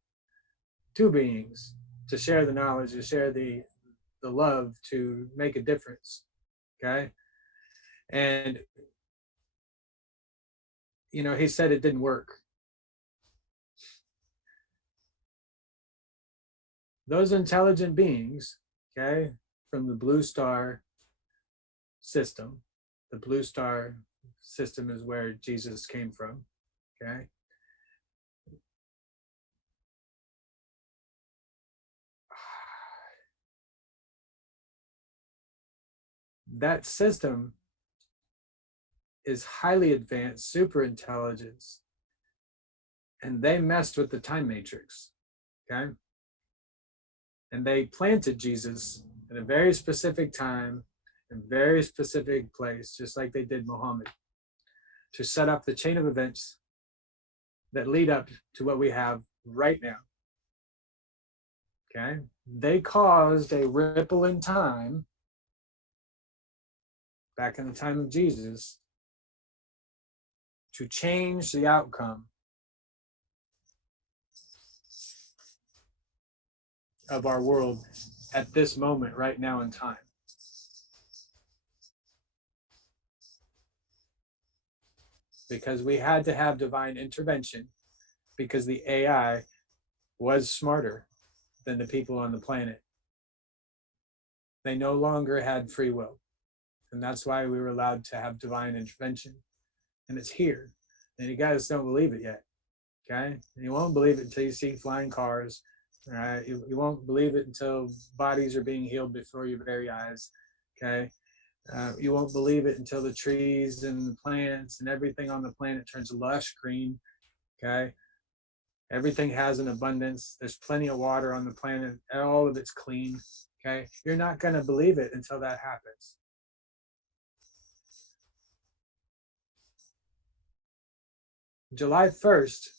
two beings, to share the knowledge, to share the love, to make a difference. Okay. And he said it didn't work. Those intelligent beings, okay, from the Blue Star system. The Blue Star system is where Jesus came from, okay? That system is highly advanced, super intelligence, and they messed with the time matrix, okay? And they planted Jesus at a very specific time, in a very specific place, just like they did Muhammad, to set up the chain of events that lead up to what we have right now. Okay? They caused a ripple in time back in the time of Jesus to change the outcome of our world at this moment right now in time. Because we had to have divine intervention, because the AI was smarter than the people on the planet. They no longer had free will. And that's why we were allowed to have divine intervention. And it's here. And you guys don't believe it yet. Okay? And you won't believe it until you see flying cars. All right? You won't believe it until bodies are being healed before your very eyes. Okay? You won't believe it until the trees and the plants and everything on the planet turns lush green. Okay? Everything has an abundance. There's plenty of water on the planet. All of it's clean. Okay? You're not going to believe it until that happens. July 1st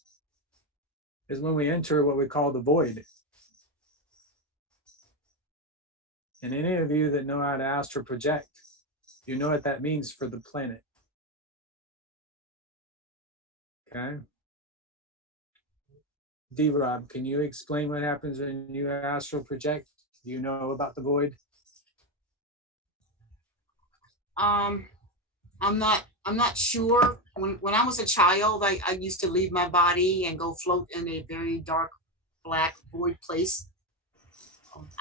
is when we enter what we call the void. And any of you that know how to astral project, you know what that means for the planet. Okay? D-Rob, can you explain what happens when you astral project? Do you know about the void? I'm not sure. When I was a child, I used to leave my body and go float in a very dark, black void place.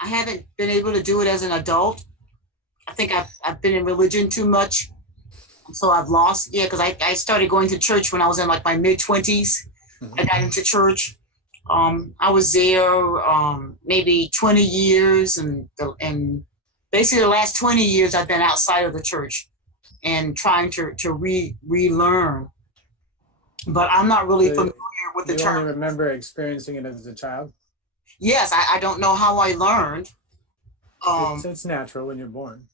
I haven't been able to do it as an adult. I think I've been in religion too much. So I've lost, because I started going to church when I was in like my mid-20s. Mm-hmm. I got into church. I was there maybe 20 years, and basically the last 20 years I've been outside of the church and trying to relearn. But I'm not really familiar with the term. You only remember experiencing it as a child? Yes, I don't know how I learned. It's natural when you're born.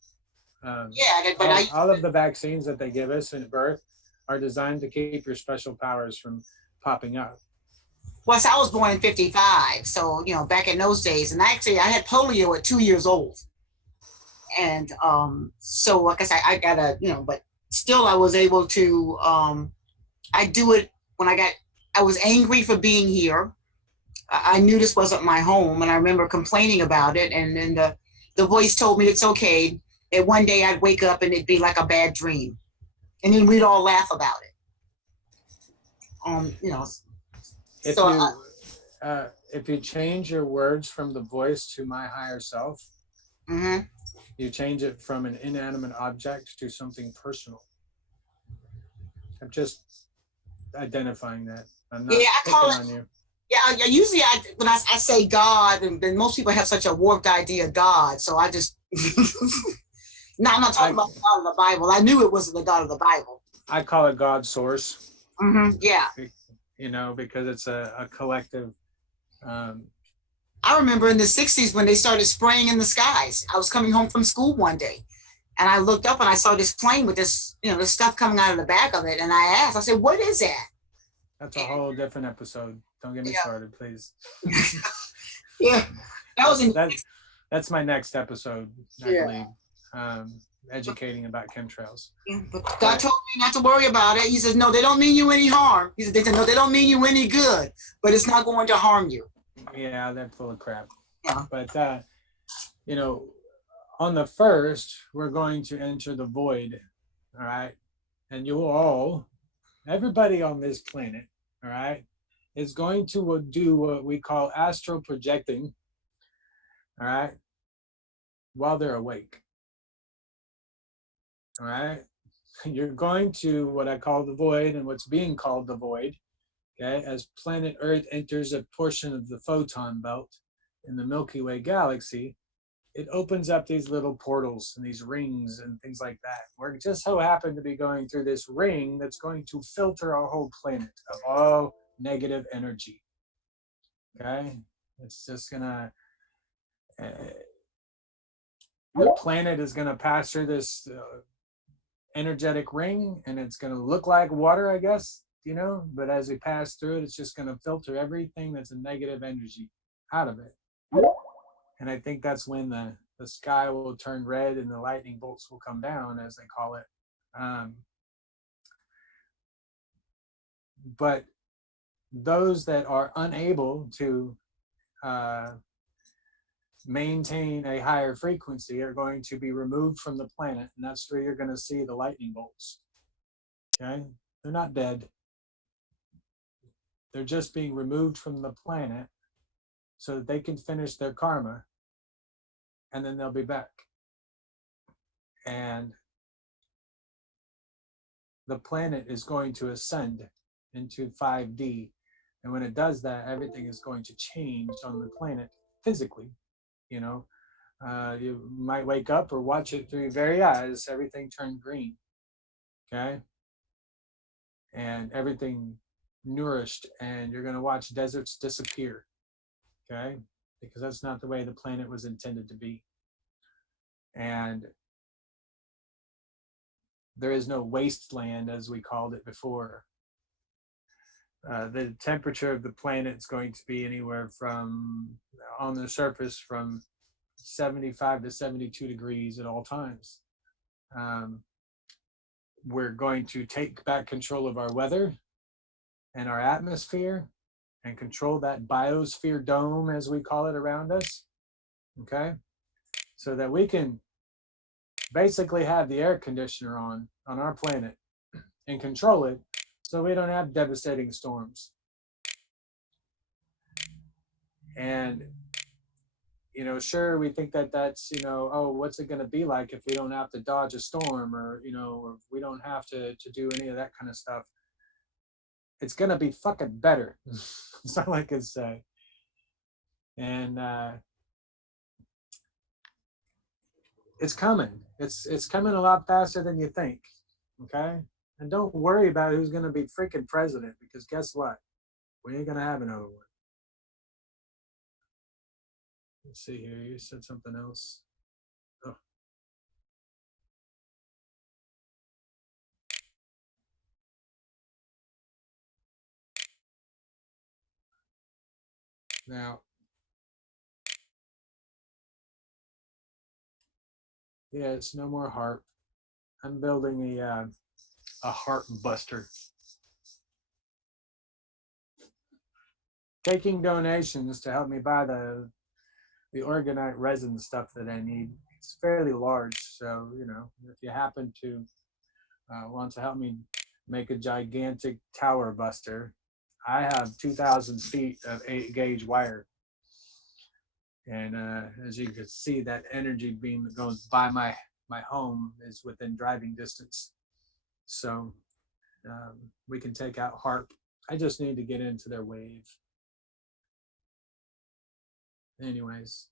But all of the vaccines that they give us at birth are designed to keep your special powers from popping up. Well, so I was born in 55, so back in those days, and actually I had polio at 2 years old, and so like I said, I got but still I was able to. I do it when I was angry for being here. I knew this wasn't my home, and I remember complaining about it, and then the voice told me it's okay. And one day I'd wake up and it'd be like a bad dream, and then we'd all laugh about it. If you change your words from the voice to my higher self, mm-hmm. You change it from an inanimate object to something personal. I'm just identifying that. I'm not picking on you. Yeah, usually when I say God, and most people have such a warped idea of God, so I just No, I'm not talking about the God of the Bible. I knew it wasn't the God of the Bible. I call it God's source, Yeah. you know, because it's a collective. Um, I remember in the 60s when they started spraying in the skies. I was coming home from school one day and I looked up and I saw this plane with this, this stuff coming out of the back of it. And I asked, I said, what is that? that's a whole different episode. Don't get me Yeah. started, please. Yeah. That was in That's my next episode, I Yeah. believe. Educating about chemtrails. Yeah, but God told me not to worry about it. He says, no, they don't mean you any harm. He said, no, they don't mean you any good, but it's not going to harm you. Yeah, they're full of crap. Yeah. But, you know, on the 1st, we're going to enter the void, all right? And you all, everybody on this planet, all right, is going to do what we call astral projecting, all right, while they're awake. All right. You're going to what I call the void and what's being called the void, okay, as planet Earth enters a portion of the photon belt in the Milky Way galaxy. It opens up these little portals and these rings and things like that. We're just so happen to be going through this ring that's going to filter our whole planet of all negative energy. Okay. It's just gonna, the planet is gonna pass through this energetic ring and it's going to look like water, I guess, you know, but as we pass through it, it's just going to filter everything that's a negative energy out of it. And I think that's when the sky will turn red and the lightning bolts will come down, as they call it. But those that are unable to maintain a higher frequency are going to be removed from the planet, and that's where you're going to see the lightning bolts. Okay, they're not dead. They're just being removed from the planet so that they can finish their karma, and then they'll be back. And the planet is going to ascend into 5D. And when it does that, everything is going to change on the planet physically. You know, you might wake up or watch it through your very eyes, everything turned green. Okay. And everything nourished, and you're going to watch deserts disappear. Okay. Because that's not the way the planet was intended to be. And there is no wasteland as we called it before. The temperature of the planet is going to be anywhere from, on the surface, from 75 to 72 degrees at all times. We're going to take back control of our weather and our atmosphere and control that biosphere dome, as we call it, around us. Okay. So that we can basically have the air conditioner on our planet and control it so we don't have devastating storms. And, you know, sure, we think that that's, you know, oh, what's it going to be like if we don't have to dodge a storm, or, you know, or we don't have to do any of that kind of stuff. It's going to be fucking better. That's all I can say. And it's coming. It's coming a lot faster than you think. Okay. And don't worry about who's going to be freaking president, because guess what? We ain't going to have another one. Let's see here. You said something else. Oh. Now, yeah, it's no more HAARP. I'm building a HAARP buster. Taking donations to help me buy the organite resin stuff that I need. It's fairly large, so, you know, if you happen to want to help me make a gigantic tower buster, I have 2,000 feet of 8-gauge wire. And as you can see, that energy beam that goes by my home is within driving distance. So we can take out HAARP. I just need to get into their wave. Anyways,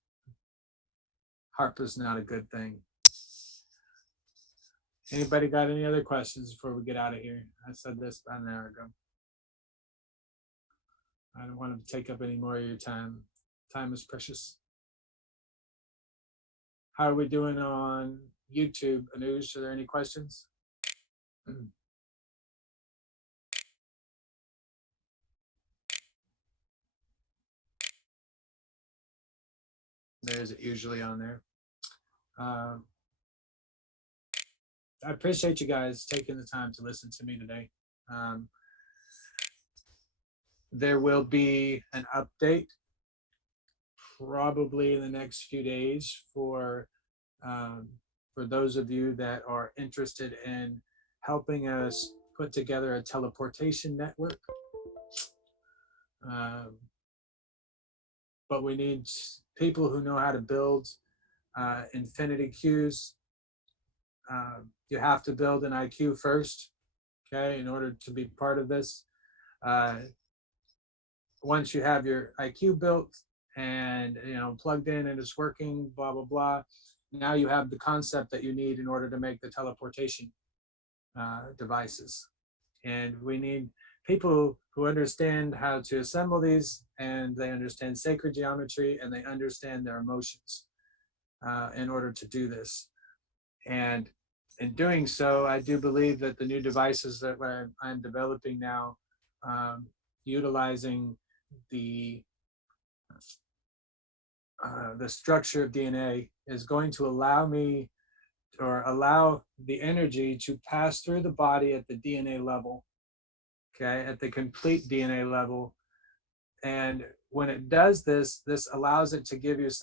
HARP is not a good thing. Anybody got any other questions before we get out of here? I said this about an hour ago. I don't want to take up any more of your time. Time is precious. How are we doing on YouTube? Anuj, are there any questions? There's it usually on there. I appreciate you guys taking the time to listen to me today. There will be an update probably in the next few days for those of you that are interested in helping us put together a teleportation network. But we need people who know how to build infinity queues. You have to build an IQ first, okay, in order to be part of this. Once you have your IQ built and plugged in and it's working, blah blah blah, now you have the concept that you need in order to make the teleportation devices. And we need people who understand how to assemble these, and they understand sacred geometry, and they understand their emotions in order to do this. And in doing so, I do believe that the new devices that I'm developing now, utilizing the structure of DNA, is going to allow me, or allow the energy to pass through the body at the DNA level, okay, at the complete DNA level. And when it does this, this allows it to give it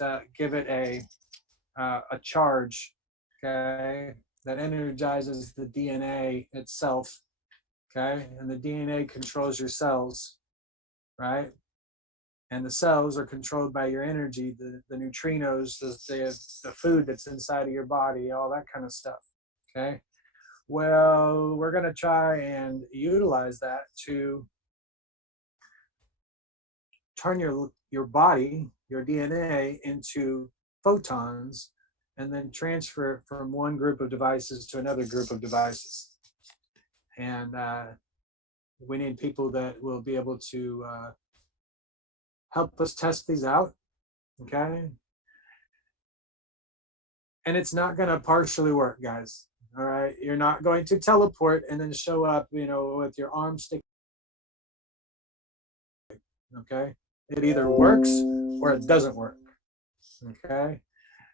a charge, okay, that energizes the DNA itself, okay, and the DNA controls your cells, right? And the cells are controlled by your energy, the neutrinos, the food that's inside of your body, all that kind of stuff, okay? Well, we're going to try and utilize that to turn your body, your DNA, into photons, and then transfer it from one group of devices to another group of devices. And we need people that will be able to help us test these out, okay? And it's not going to partially work, guys. All right, you're not going to teleport and then show up, with your arm stick. Okay, it either works or it doesn't work. Okay,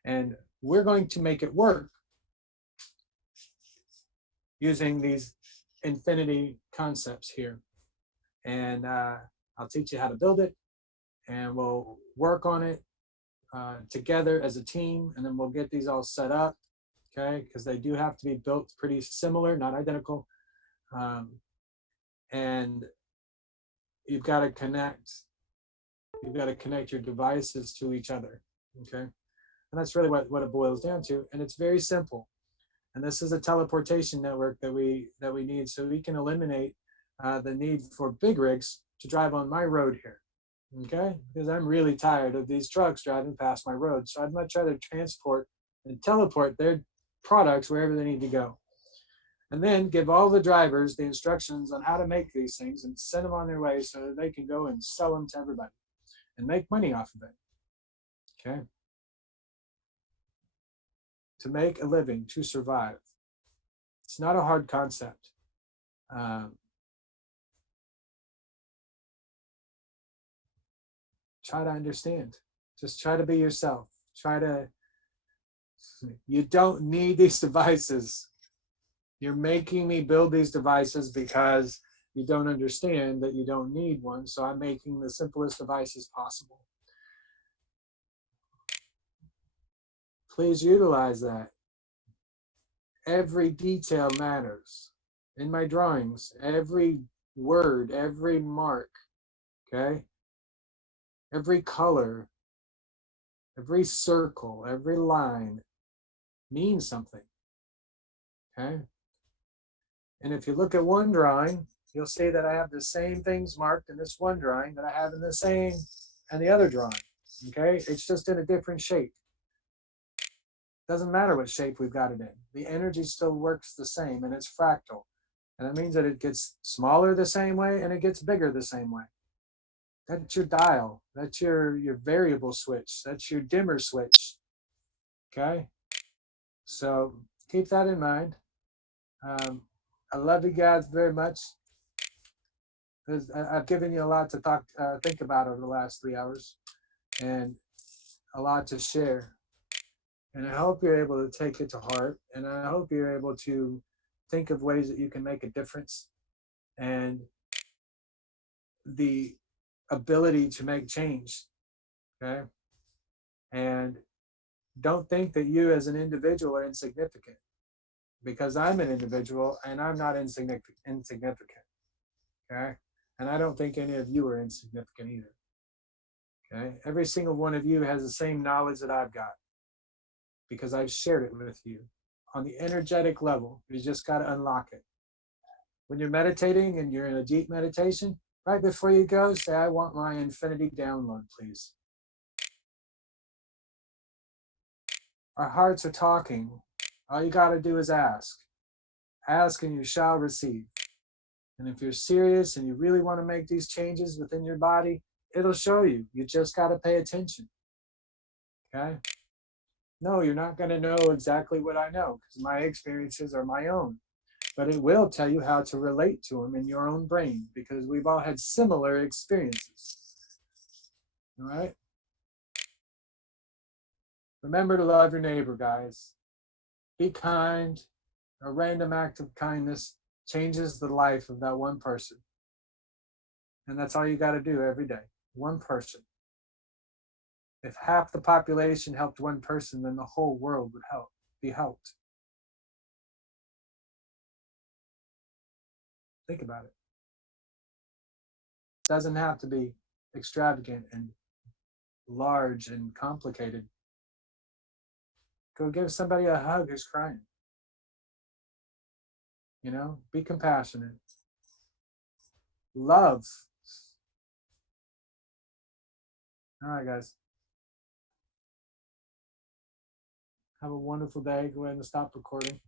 and we're going to make it work using these infinity concepts here. And I'll teach you how to build it, and we'll work on it together as a team, and then we'll get these all set up. Okay, because they do have to be built pretty similar, not identical. And you've got to connect your devices to each other. Okay, and that's really what it boils down to. And it's very simple. And this is a teleportation network that we need, so we can eliminate the need for big rigs to drive on my road here. Okay, because I'm really tired of these trucks driving past my road. So I'd much rather transport and teleport their products wherever they need to go, and then give all the drivers the instructions on how to make these things and send them on their way so that they can go and sell them to everybody and make money off of it. Okay, to make a living, to survive. It's not a hard concept. Try to understand. Just try to be yourself. You don't need these devices. You're making me build these devices because you don't understand that you don't need one. So I'm making the simplest devices possible. Please utilize that. Every detail matters. In my drawings, every word, every mark, okay? Every color, every circle, every line means something, okay? And if you look at one drawing, you'll see that I have the same things marked in this one drawing that I have in the other drawing, okay? It's just in a different shape. Doesn't matter what shape we've got it in. The energy still works the same, and it's fractal. And that means that it gets smaller the same way and it gets bigger the same way. That's your dial. That's your variable switch. That's your dimmer switch. Okay? So keep that in mind. I love you guys very much. I've given you a lot to think about over the last 3 hours, and a lot to share. And I hope you're able to take it to heart. And I hope you're able to think of ways that you can make a difference and the ability to make change. Okay. And don't think that you as an individual are insignificant, because I'm an individual and I'm not insignificant. Okay. And I don't think any of you are insignificant either. Okay. Every single one of you has the same knowledge that I've got, because I've shared it with you on the energetic level. You just got to unlock it. When you're meditating and you're in a deep meditation, right before you go, say, I want my infinity download, please. Our hearts are talking. All you got to do is ask. Ask and you shall receive. And if you're serious and you really want to make these changes within your body, it'll show you. You just got to pay attention. Okay? No, you're not going to know exactly what I know, because my experiences are my own. But it will tell you how to relate to them in your own brain, because we've all had similar experiences. All right? Remember to love your neighbor, guys. Be kind. A random act of kindness changes the life of that one person. And that's all you got to do every day. One person. If half the population helped one person, then the whole world would be helped. Think about it. It doesn't have to be extravagant and large and complicated. Go give somebody a hug who's crying. You know, be compassionate. Love. All right, guys. Have a wonderful day. Go ahead and stop recording.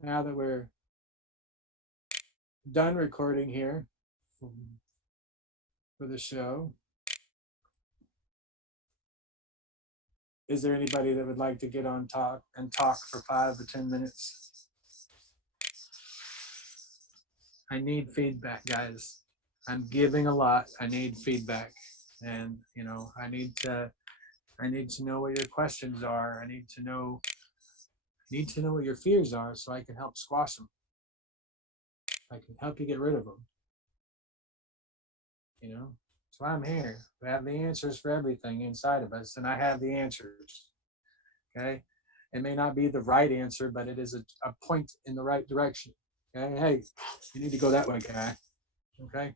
Now that we're done recording here for the show, is there anybody that would like to get on talk for 5 or 10 minutes? I need feedback, guys. I'm giving a lot. I need feedback. And, you know, I need to know what your questions are. I need to know what your fears are, so I can help squash them. I can help you get rid of them. You know, that's why I'm here. We have the answers for everything inside of us, and I have the answers. Okay? It may not be the right answer, but it is a point in the right direction. Okay? Hey, you need to go that way, guy. Okay?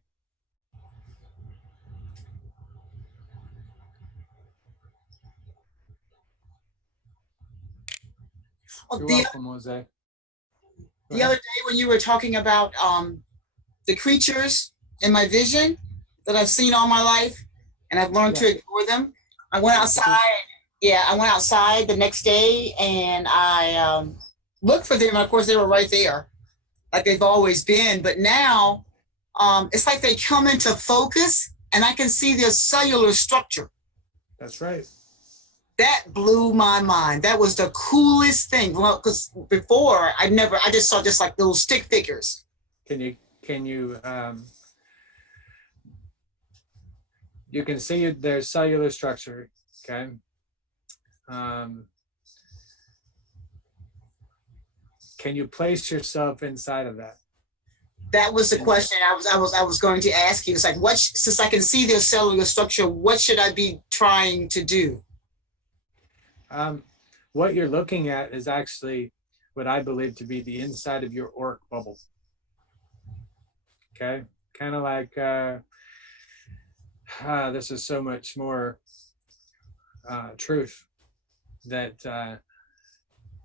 Oh, You're the welcome, Jose. the other day when you were talking about the creatures in my vision that I've seen all my life, and I've learned to ignore them. I went outside. Yeah, I went outside the next day and I looked for them. Of course, they were right there, like they've always been. But now it's like they come into focus, and I can see their cellular structure. That's right. That blew my mind. That was the coolest thing. Well, because before I just saw just like little stick figures. Can you you can see their cellular structure, okay? Can you place yourself inside of that? That was the question I was going to ask you. It's like, since I can see their cellular structure, what should I be trying to do? What you're looking at is actually what I believe to be the inside of your auric bubble. Okay, kind of like this is so much more truth that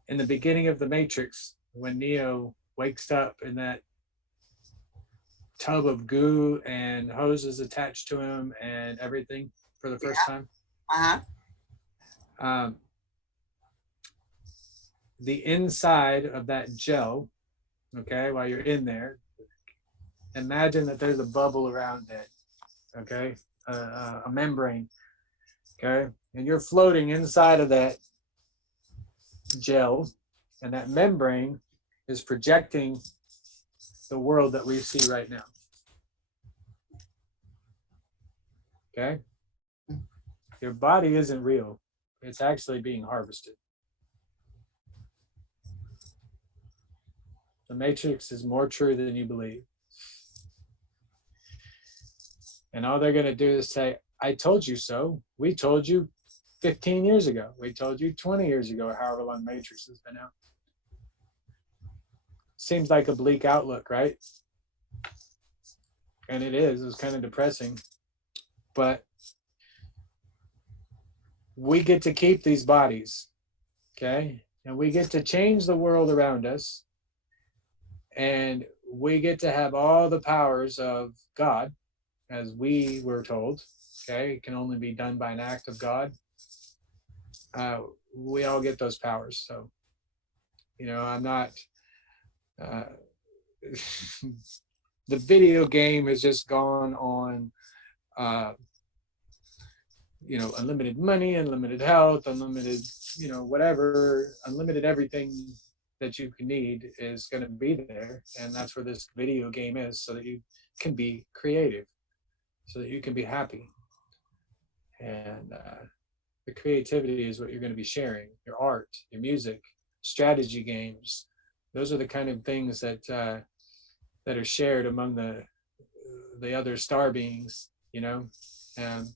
in the beginning of the Matrix, when Neo wakes up in that tub of goo and hoses attached to him and everything for the first time, the inside of that gel, okay, while you're in there, imagine that there's a bubble around it, okay, a membrane, okay, and you're floating inside of that gel, and that membrane is projecting the world that we see right now. Okay? Your body isn't real. It's actually being harvested. The matrix is more true than you believe. And all they're going to do is say, I told you so. We told you 15 years ago. We told you 20 years ago, however long Matrix has been out. Seems like a bleak outlook, right? And it is. It's kind of depressing. But we get to keep these bodies, okay? And we get to change the world around us. And we get to have all the powers of God, as we were told, okay? It can only be done by an act of God. We all get those powers. So, I'm not... the video game has just gone on, unlimited money, unlimited health, unlimited, whatever, unlimited everything that you can need is going to be there. And that's where this video game is, so that you can be creative, so that you can be happy. And the creativity is what you're going to be sharing, your art, your music, strategy games. Those are the kind of things that are shared among the other star beings, and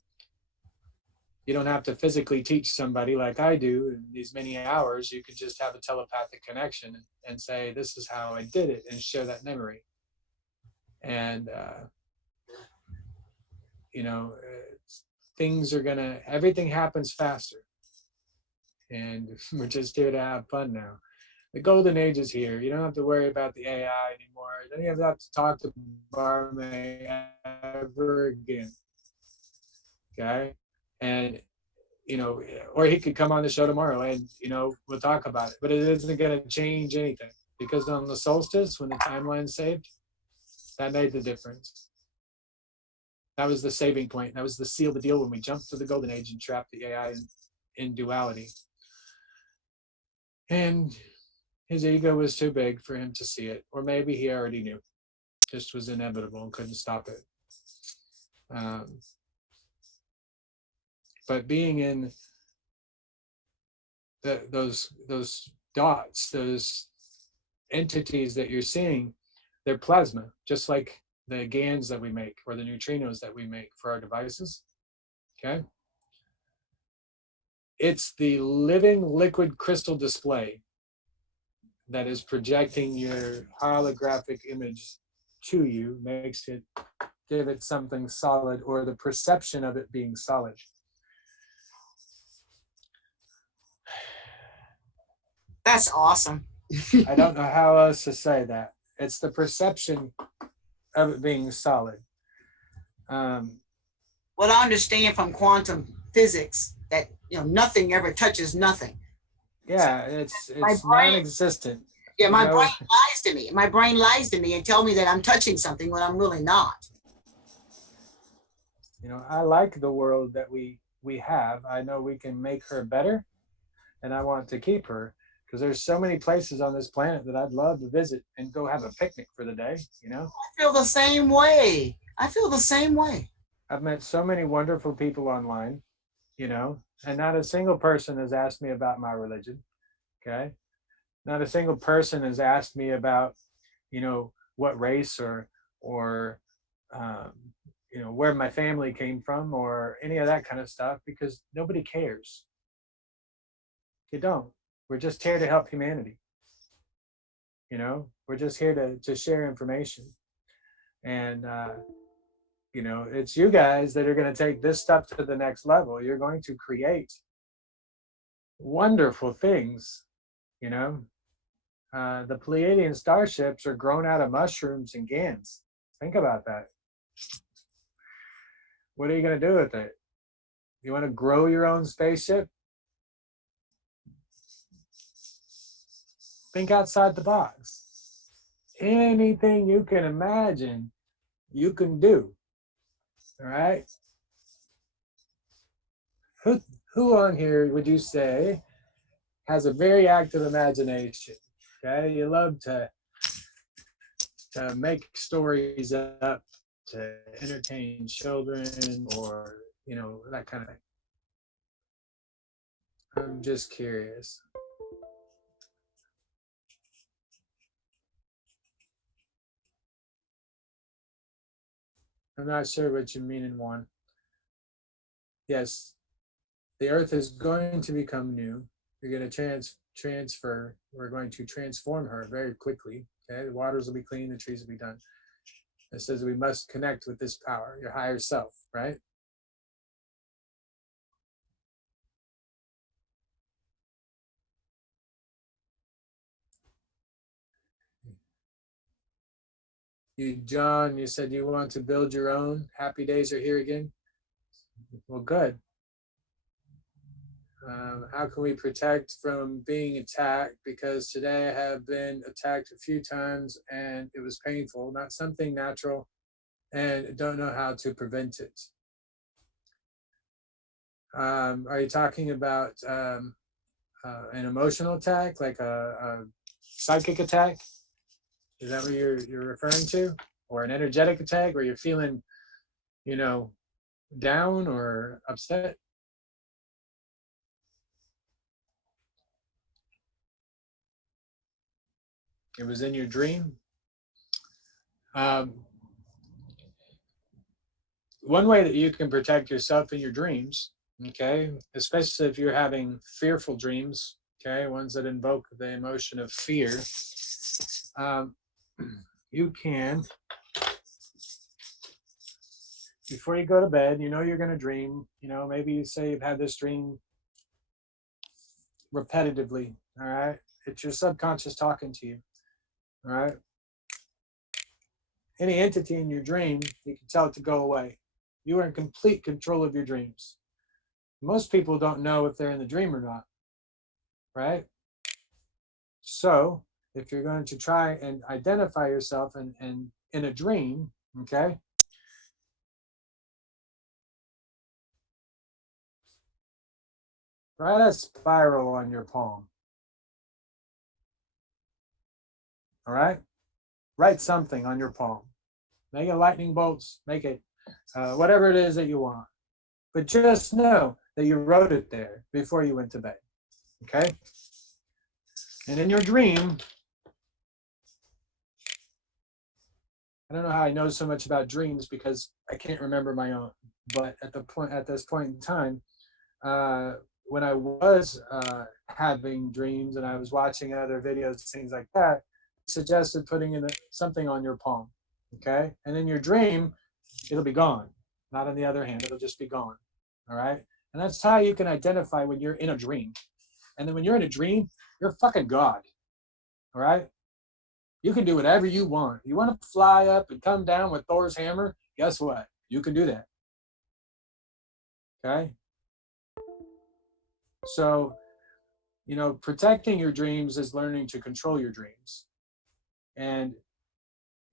you don't have to physically teach somebody like I do in these many hours. You could just have a telepathic connection and say, this is how I did it, and share that memory. And everything happens faster, and we're just here to have fun now. The golden age is here. You don't have to worry about the AI anymore. Then you have to talk to Barme ever again. Okay? And, or he could come on the show tomorrow and, we'll talk about it. But it isn't going to change anything, because on the solstice, when the timeline's saved, that made the difference. That was the saving point. That was the seal of the deal when we jumped to the golden age and trapped the AI in duality. And his ego was too big for him to see it, or maybe he already knew. Just was inevitable and couldn't stop it. But being in those dots, those entities that you're seeing, they're plasma, just like the GANs that we make, or the neutrinos that we make for our devices. Okay? It's the living liquid crystal display that is projecting your holographic image to you, makes it, give it something solid, or the perception of it being solid. That's awesome. I don't know how else to say that. It's the perception of it being solid. What I understand from quantum physics, that nothing ever touches nothing. Yeah, it's non-existent. Yeah, my brain lies to me. My brain lies to me and tell me that I'm touching something when I'm really not. I like the world that we have. I know we can make her better, and I want to keep her, because there's so many places on this planet that I'd love to visit and go have a picnic for the day, I feel the same way. I've met so many wonderful people online, and not a single person has asked me about my religion, okay? Not a single person has asked me about, what race or where my family came from, or any of that kind of stuff, because nobody cares. You don't. We're just here to help humanity. We're just here to share information. And, it's you guys that are going to take this stuff to the next level. You're going to create wonderful things, The Pleiadian starships are grown out of mushrooms and GANs. Think about that. What are you going to do with it? You want to grow your own spaceship? Think outside the box. Anything you can imagine, you can do. All right. Who on here would you say has a very active imagination? Okay, you love to make stories up to entertain children, or that kind of thing. I'm just curious. I'm not sure what you mean in one. Yes, the earth is going to become new. You're going to transfer. We're going to transform her very quickly. Okay, the waters will be clean, the trees will be done. It says we must connect with this power, your higher self, right? John, you said you want to build your own. Happy days are here again. Well, good. How can we protect from being attacked? Because today I have been attacked a few times and it was painful, not something natural, and don't know how to prevent it. Are you talking about an emotional attack, like a psychic attack? Is that what you're referring to? Or an energetic attack where you're feeling, down or upset? It was in your dream. Um, one way that you can protect yourself in your dreams, okay, especially if you're having fearful dreams, okay, ones that invoke the emotion of fear, um, you can, before you go to bed, you're going to dream, maybe you say you've had this dream repetitively, all right? It's your subconscious talking to you, all right? Any entity in your dream, you can tell it to go away. You are in complete control of your dreams. Most people don't know if they're in the dream or not, right? So if you're going to try and identify yourself in a dream, okay, write a spiral on your palm. All right, write something on your palm. Make it lightning bolts, make it whatever it is that you want. But just know that you wrote it there before you went to bed. Okay? And in your dream, I don't know how I know so much about dreams because I can't remember my own. But at this point in time, when I was having dreams and I was watching other videos, things like that, suggested putting in something on your palm. Okay? And in your dream, it'll be gone. Not on the other hand, it'll just be gone. All right? And that's how you can identify when you're in a dream. And then when you're in a dream, you're fucking God. All right? You can do whatever you want. You want to fly up and come down with Thor's hammer? Guess what? You can do that. Okay? So, protecting your dreams is learning to control your dreams. And,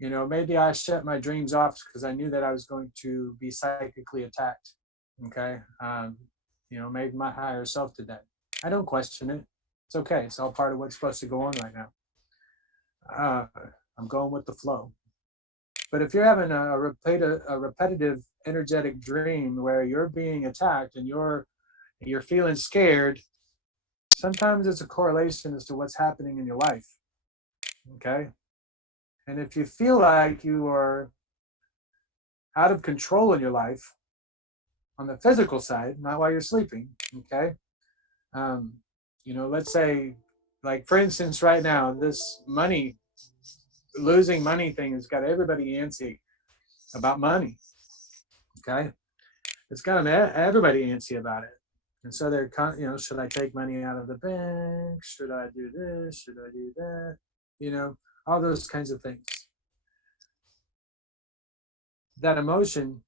maybe I shut my dreams off because I knew that I was going to be psychically attacked. Okay? Maybe my higher self did that. I don't question it. It's okay. It's all part of what's supposed to go on right now. I'm going with the flow. But if you're having a repetitive energetic dream where you're being attacked and you're feeling scared, sometimes it's a correlation as to what's happening in your life. Okay? And if you feel like you are out of control in your life on the physical side, not while you're sleeping, okay? Let's say, like, for instance, right now, this losing money thing has got everybody antsy about money, okay? It's got everybody antsy about it. And so they're, should I take money out of the bank? Should I do this? Should I do that? All those kinds of things. That emotion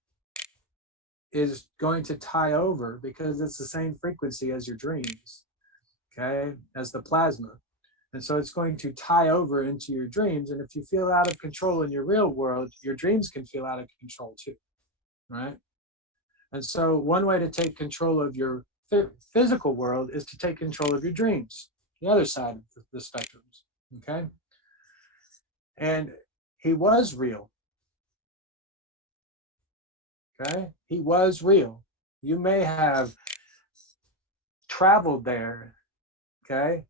is going to tie over because it's the same frequency as your dreams, okay, as the plasma. And so it's going to tie over into your dreams. And if you feel out of control in your real world, your dreams can feel out of control too, right? And so one way to take control of your physical world is to take control of your dreams, the other side of the spectrums, okay? And he was real, okay? He was real. You may have traveled there, okay,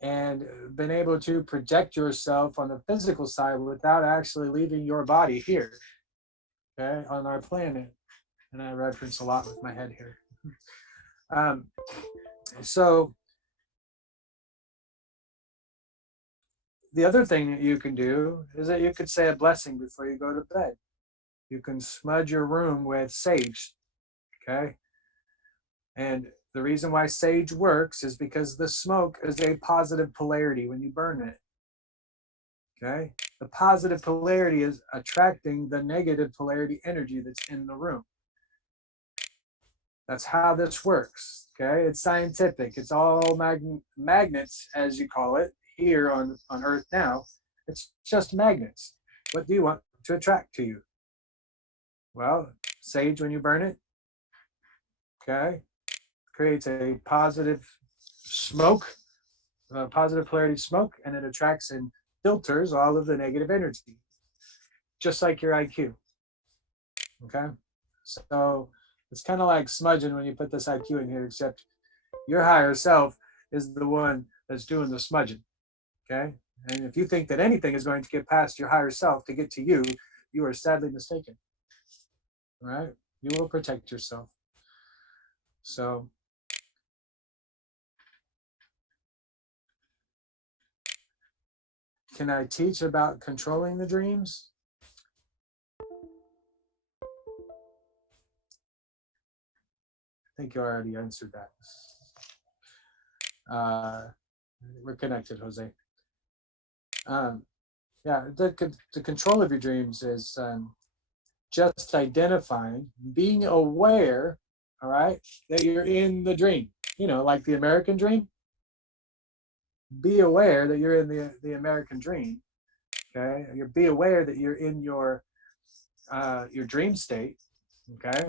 and been able to project yourself on the physical side without actually leaving your body here, okay, on our planet. And I reference a lot with my head here. So the other thing that you can do is that you could say a blessing before you go to bed. You can smudge your room with sage, okay? And the reason why sage works is because the smoke is a positive polarity when you burn it, okay? The positive polarity is attracting the negative polarity energy that's in the room. That's how this works, okay? It's scientific. It's all magnets, as you call it, here on Earth now. It's just magnets. What do you want to attract to you? Well, sage, when you burn it, okay, creates a positive smoke, positive polarity smoke, and it attracts and filters all of the negative energy, just like your IQ, okay? So it's kind of like smudging when you put this IQ in here, except your higher self is the one that's doing the smudging, okay? And if you think that anything is going to get past your higher self to get to you, you are sadly mistaken, right? You will protect yourself. So can I teach about controlling the dreams? I think you already answered that. We're connected, Jose. Yeah, the control of your dreams is just identifying, being aware, all right, that you're in the dream. You know, like the American dream. Be aware that you're in the American dream. Okay, you be aware that you're in your dream state. Okay,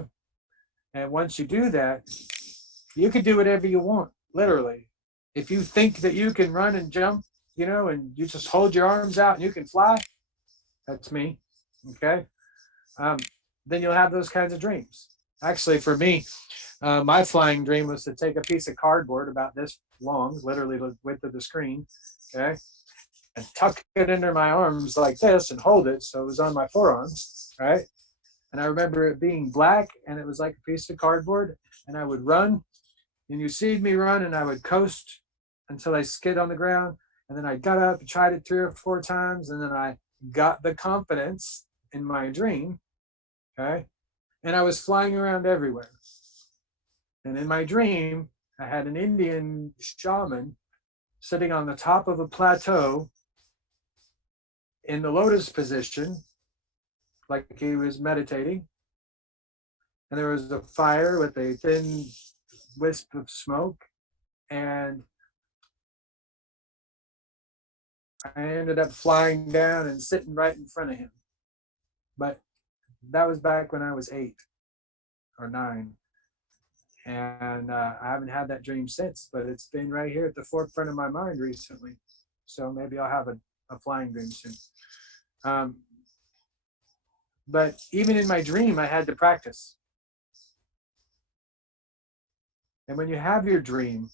and once you do that, you can do whatever you want, literally. If you think that you can run and jump, you know, and you just hold your arms out and you can fly, that's me. Okay, then you'll have those kinds of dreams. Actually, for me, my flying dream was to take a piece of cardboard about this long, literally the width of the screen, okay, and tuck it under my arms like this and hold it so it was on my forearms, right? And I remember it being black and it was like a piece of cardboard, and I would run, and you see me run, and I would coast until I skid on the ground, and then I got up and tried it 3 or 4 times, and then I got the confidence in my dream, okay? And I was flying around everywhere. And in my dream, I had an Indian shaman sitting on the top of a plateau in the lotus position, like he was meditating. And there was a fire with a thin wisp of smoke. And I ended up flying down and sitting right in front of him. But that was back when I was 8 or 9. And I haven't had that dream since, but it's been right here at the forefront of my mind recently. So maybe I'll have a flying dream soon. But even in my dream, I had to practice. And when you have your dream,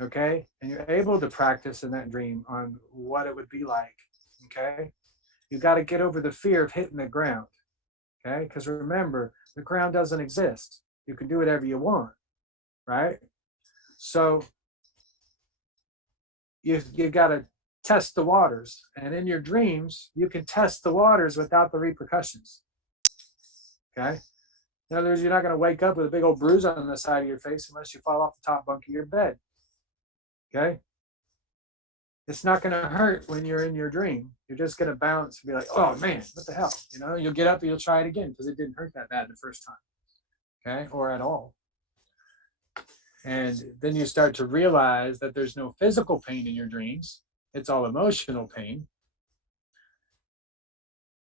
okay, and you're able to practice in that dream on what it would be like, okay, you got to get over the fear of hitting the ground, okay? Because remember, the ground doesn't exist. You can do whatever you want, right? So you got to test the waters. And in your dreams, you can test the waters without the repercussions, okay? In other words, you're not going to wake up with a big old bruise on the side of your face unless you fall off the top bunk of your bed. Okay? It's not going to hurt when you're in your dream. You're just going to bounce and be like, oh man, what the hell? You know, you'll get up and you'll try it again because it didn't hurt that bad the first time. Okay? Or at all. And then you start to realize that there's no physical pain in your dreams. it's all emotional pain.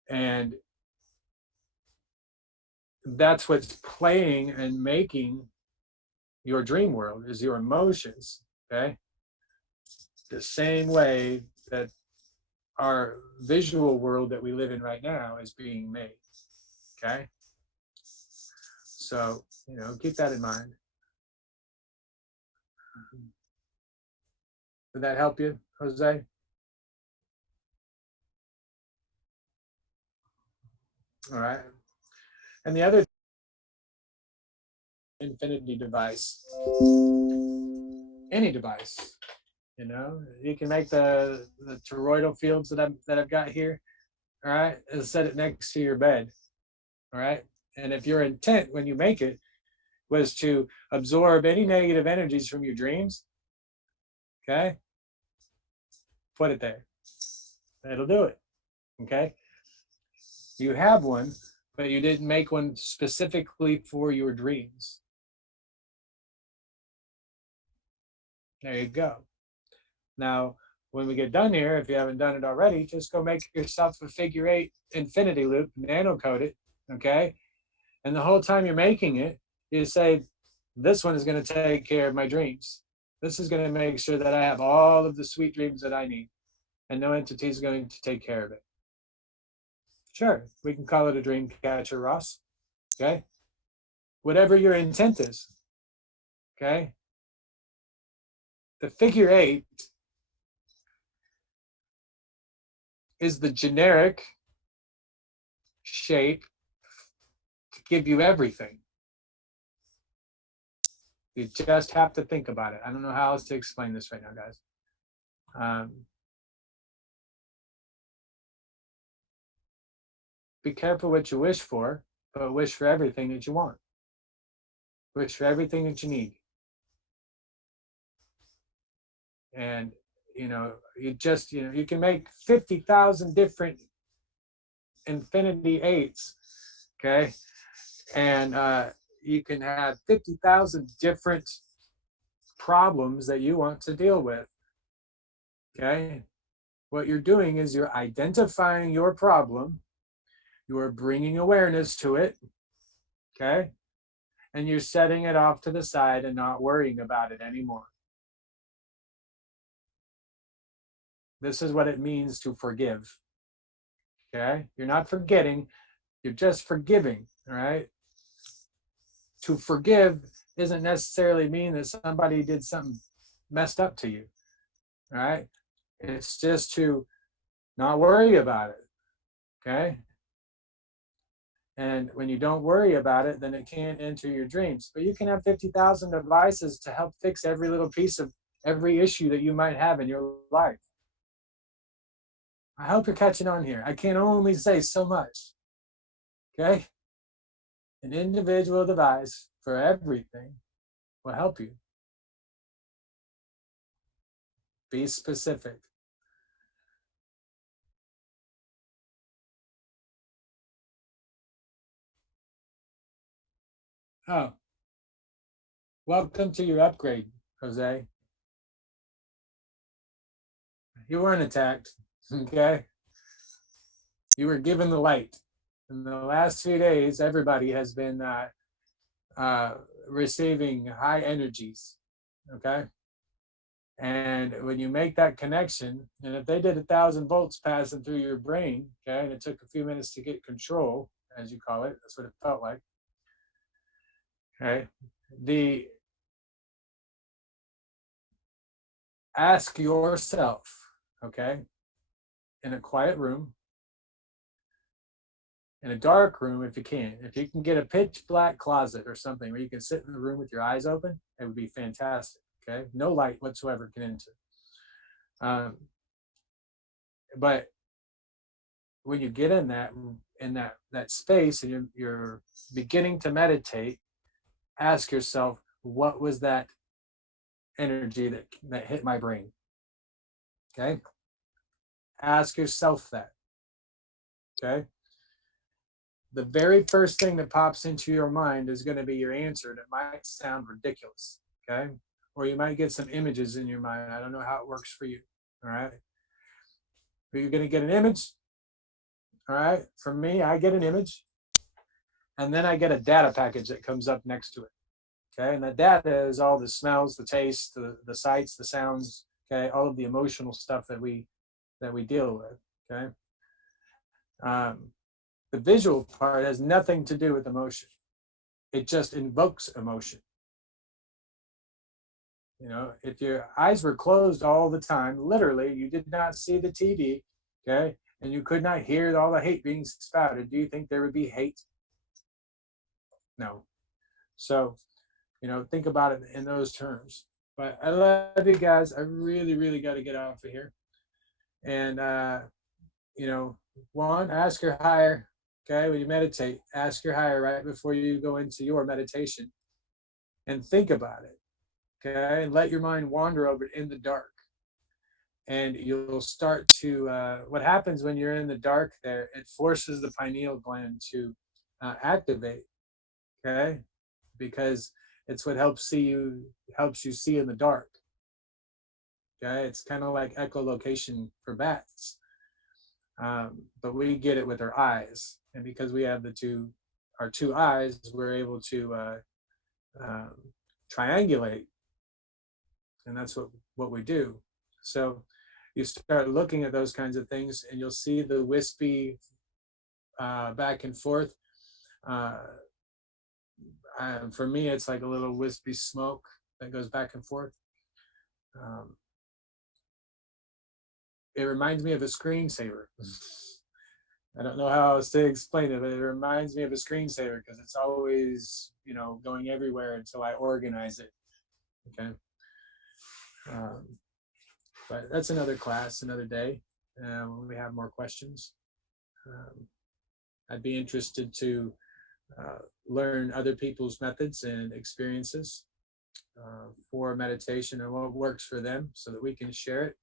And that's what's playing and making your dream world is your emotions, okay? The same way that our visual world that we live in right now is being made, okay? So, keep that in mind. Did that help you, Jose? All right. And the other infinity device, any device, you can make the toroidal fields that I've got here, all right, and set it next to your bed, all right. And if your intent when you make it was to absorb any negative energies from your dreams, okay, put it there. It'll do it, okay. You have one, but you didn't make one specifically for your dreams. There you go. Now, when we get done here, if you haven't done it already, just go make yourself a figure 8 infinity loop, nano code it, okay? And the whole time you're making it, you say, this one is going to take care of my dreams. This is going to make sure that I have all of the sweet dreams that I need, and no entity is going to take care of it. Sure, we can call it a dream catcher, Ross, okay? Whatever your intent is, okay? The figure 8 is the generic shape to give you everything. You just have to think about it. I don't know how else to explain this right now, guys. Be careful what you wish for, but wish for everything that you want. Wish for everything that you need. And, you can make 50,000 different infinity 8s, okay? And you can have 50,000 different problems that you want to deal with, okay? What you're doing is you're identifying your problem, you are bringing awareness to it, okay? And you're setting it off to the side and not worrying about it anymore. This is what it means to forgive, okay? You're not forgetting, you're just forgiving, all right? To forgive doesn't necessarily mean that somebody did something messed up to you, all right? It's just to not worry about it, okay? And when you don't worry about it, then it can't enter your dreams. But you can have 50,000 devices to help fix every little piece of every issue that you might have in your life. I hope you're catching on here. I can only say so much, okay? An individual device for everything will help you. Be specific. Oh, welcome to your upgrade, Jose. You weren't attacked, okay? You were given the light. In the last few days, everybody has been receiving high energies, okay? And when you make that connection, and if they did 1,000 volts passing through your brain, okay, and it took a few minutes to get control, as you call it, that's what it felt like, okay? Ask yourself, okay, in a quiet room, in a dark room if you can get a pitch black closet or something where you can sit in the room with your eyes open, it would be fantastic, okay? No light whatsoever can enter. But when you get in that space and you're beginning to meditate, ask yourself, what was that energy that hit my brain? Okay? Ask yourself that. Okay? The very first thing that pops into your mind is going to be your answer, and it might sound ridiculous. Okay? Or you might get some images in your mind. I don't know how it works for you. All right? You're going to get an image. All right. From me, I get an image. And then I get a data package that comes up next to it. Okay. And the data is all the smells, the tastes, the sights, the sounds. Okay. All of the emotional stuff that we deal with. Okay. The visual part has nothing to do with emotion. It just invokes emotion. You know, if your eyes were closed all the time, literally, you did not see the TV, okay, and you could not hear all the hate being spouted, do you think there would be hate? No. So, you know, think about it in those terms. But I love you guys. I really, really got to get off of here. And, you know, one, ask your higher, okay, when you meditate, ask your higher right before you go into your meditation and think about it. Okay, and let your mind wander over in the dark, and you'll start to what happens when you're in the dark there, it forces the pineal gland to activate. Okay, because it's what helps you see in the dark. Okay, it's kind of like echolocation for bats, but we get it with our eyes, and because we have our two eyes, we're able to um, triangulate, and that's what we do. So you start looking at those kinds of things, and you'll see the wispy back and forth. For me, it's like a little wispy smoke that goes back and forth. It reminds me of a screensaver. I don't know how else to explain it, but it reminds me of a screensaver because it's always, you know, going everywhere until I organize it. Okay. But that's another class, another day, when we have more questions. I'd be interested to learn other people's methods and experiences for meditation and what works for them so that we can share it.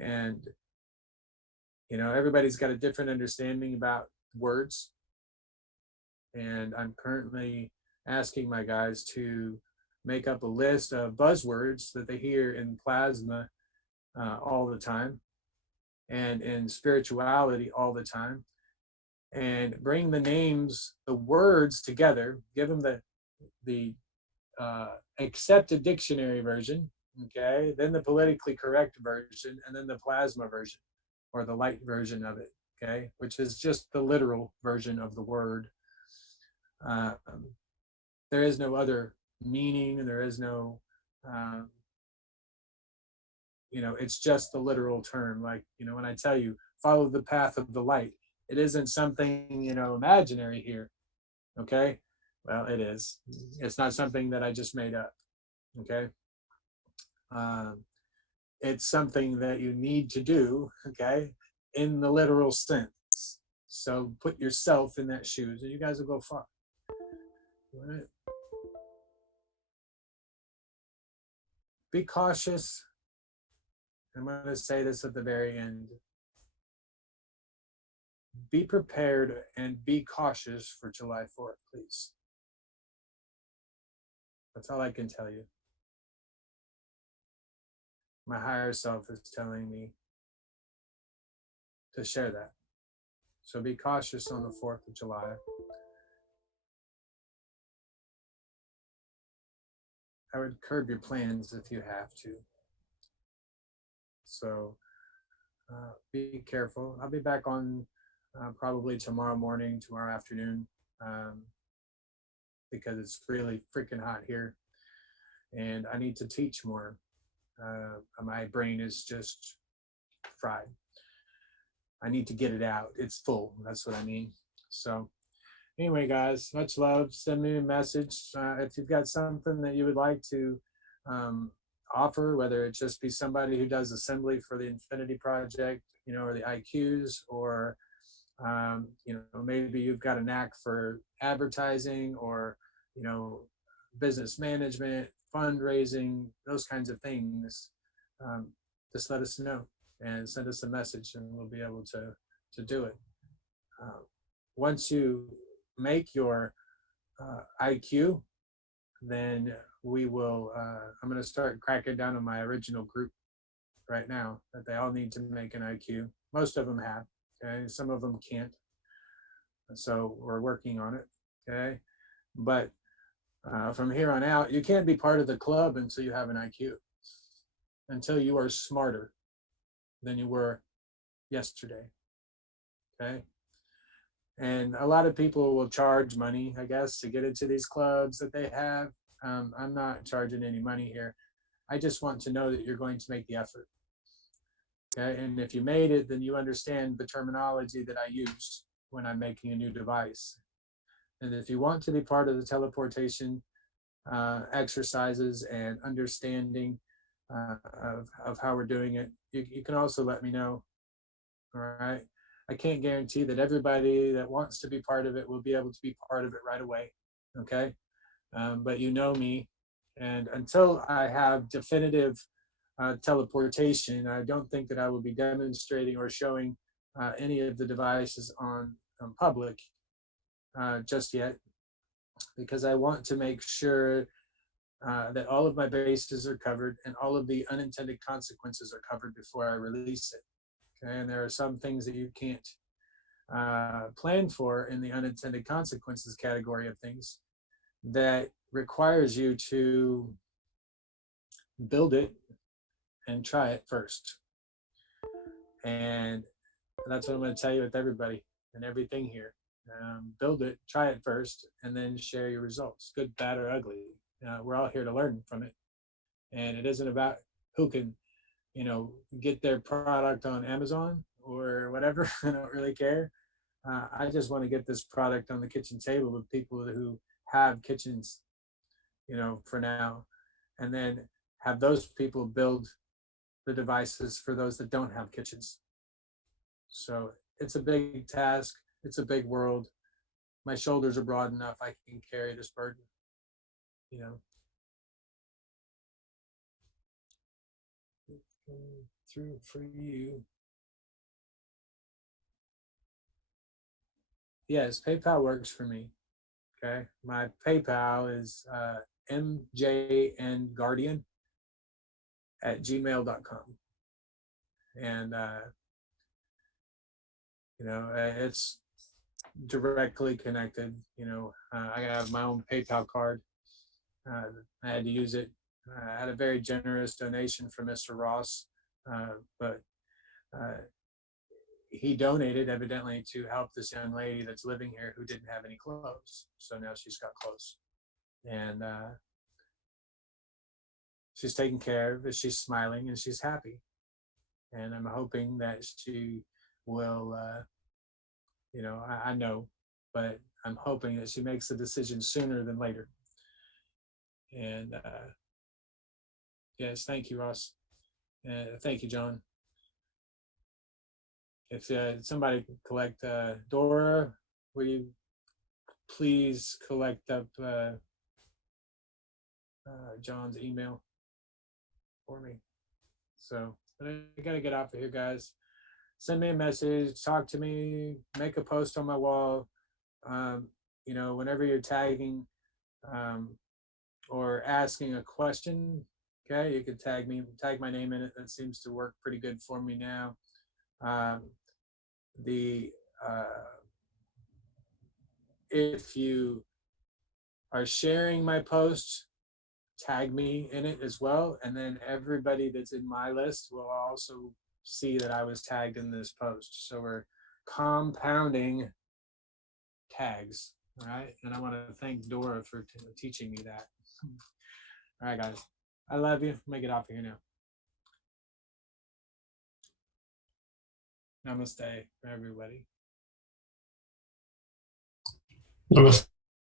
And, you know, everybody's got a different understanding about words. And I'm currently asking my guys to make up a list of buzzwords that they hear in plasma all the time and in spirituality all the time, and bring the names, the words together, give them the accepted dictionary version, okay, then the politically correct version, and then the plasma version or the light version of it, okay, which is just the literal version of the word. There is no other meaning, there is no you know, it's just the literal term. Like, you know, when I tell you follow the path of the light, it isn't something, you know, imaginary here. Okay. Well, it is. It's not something that I just made up. Okay. It's something that you need to do. Okay. In the literal sense. So put yourself in that shoes and you guys will go far. All right. Be cautious. I'm going to say this at the very end. Be prepared and be cautious for July 4th, please. That's all I can tell you. My higher self is telling me to share that. So be cautious on the 4th of July. I would curb your plans if you have to. So be careful. I'll be back on probably tomorrow morning, tomorrow afternoon, because it's really freaking hot here. And I need to teach more. My brain is just fried. I need to get it out. It's full. That's what I mean. So anyway, guys, much love. Send me a message. If you've got something that you would like to offer, whether it just be somebody who does assembly for the Infinity Project, you know, or the IQs, or, you know, maybe you've got a knack for advertising or, you know, business management, fundraising, those kinds of things, just let us know and send us a message and we'll be able to do it. Once you make your IQ, then we will, I'm going to start cracking down on my original group right now that they all need to make an IQ. Most of them have. Okay, some of them can't. So we're working on it. Okay, but from here on out, you can't be part of the club until you have an IQ, until you are smarter than you were yesterday. Okay. And a lot of people will charge money, I guess, to get into these clubs that they have. I'm not charging any money here. I just want to know that you're going to make the effort. Okay. And if you made it, then you understand the terminology that I use when I'm making a new device. And if you want to be part of the teleportation exercises and understanding of how we're doing it, you can also let me know. All right. I can't guarantee that everybody that wants to be part of it will be able to be part of it right away. Okay. But you know me. And until I have definitive teleportation, I don't think that I will be demonstrating or showing any of the devices on public just yet, because I want to make sure that all of my bases are covered and all of the unintended consequences are covered before I release it. Okay, and there are some things that you can't plan for in the unintended consequences category of things that requires you to build it and try it first. And that's what I'm going to tell you with everybody and everything here. Build it, try it first, and then share your results, good, bad, or ugly. We're all here to learn from it. And it isn't about who can, get their product on Amazon or whatever. I don't really care. I just want to get this product on the kitchen table with people who have kitchens, for now, and then have those people build the devices for those that don't have kitchens. So it's a big task. It's a big world. My shoulders are broad enough. I can carry this burden, through for you. Yes, PayPal works for me. Okay. My PayPal is mjnguardian@gmail.com. And, it's directly connected. I have my own PayPal card. I had to use it. I had a very generous donation from Mr. Ross, but he donated evidently to help this young lady that's living here who didn't have any clothes. So now she's got clothes, and she's taken care of. She's smiling and she's happy. And I'm hoping that she will, I know, but I'm hoping that she makes the decision sooner than later. And yes, thank you, Ross. Thank you, John. If somebody can collect Dora, will you please collect up John's email for me? So, but I gotta get off of here, guys. Send me a message, talk to me, make a post on my wall. Whenever you're tagging or asking a question, okay, you can tag my name in it. That seems to work pretty good for me now. If you are sharing my post, tag me in it as well, and then everybody that's in my list will also see that I was tagged in this post. So we're compounding tags. All right, and I want to thank Dora for teaching me that. All right, guys, I love you. Let me get off of here now. Namaste for everybody. Namaste.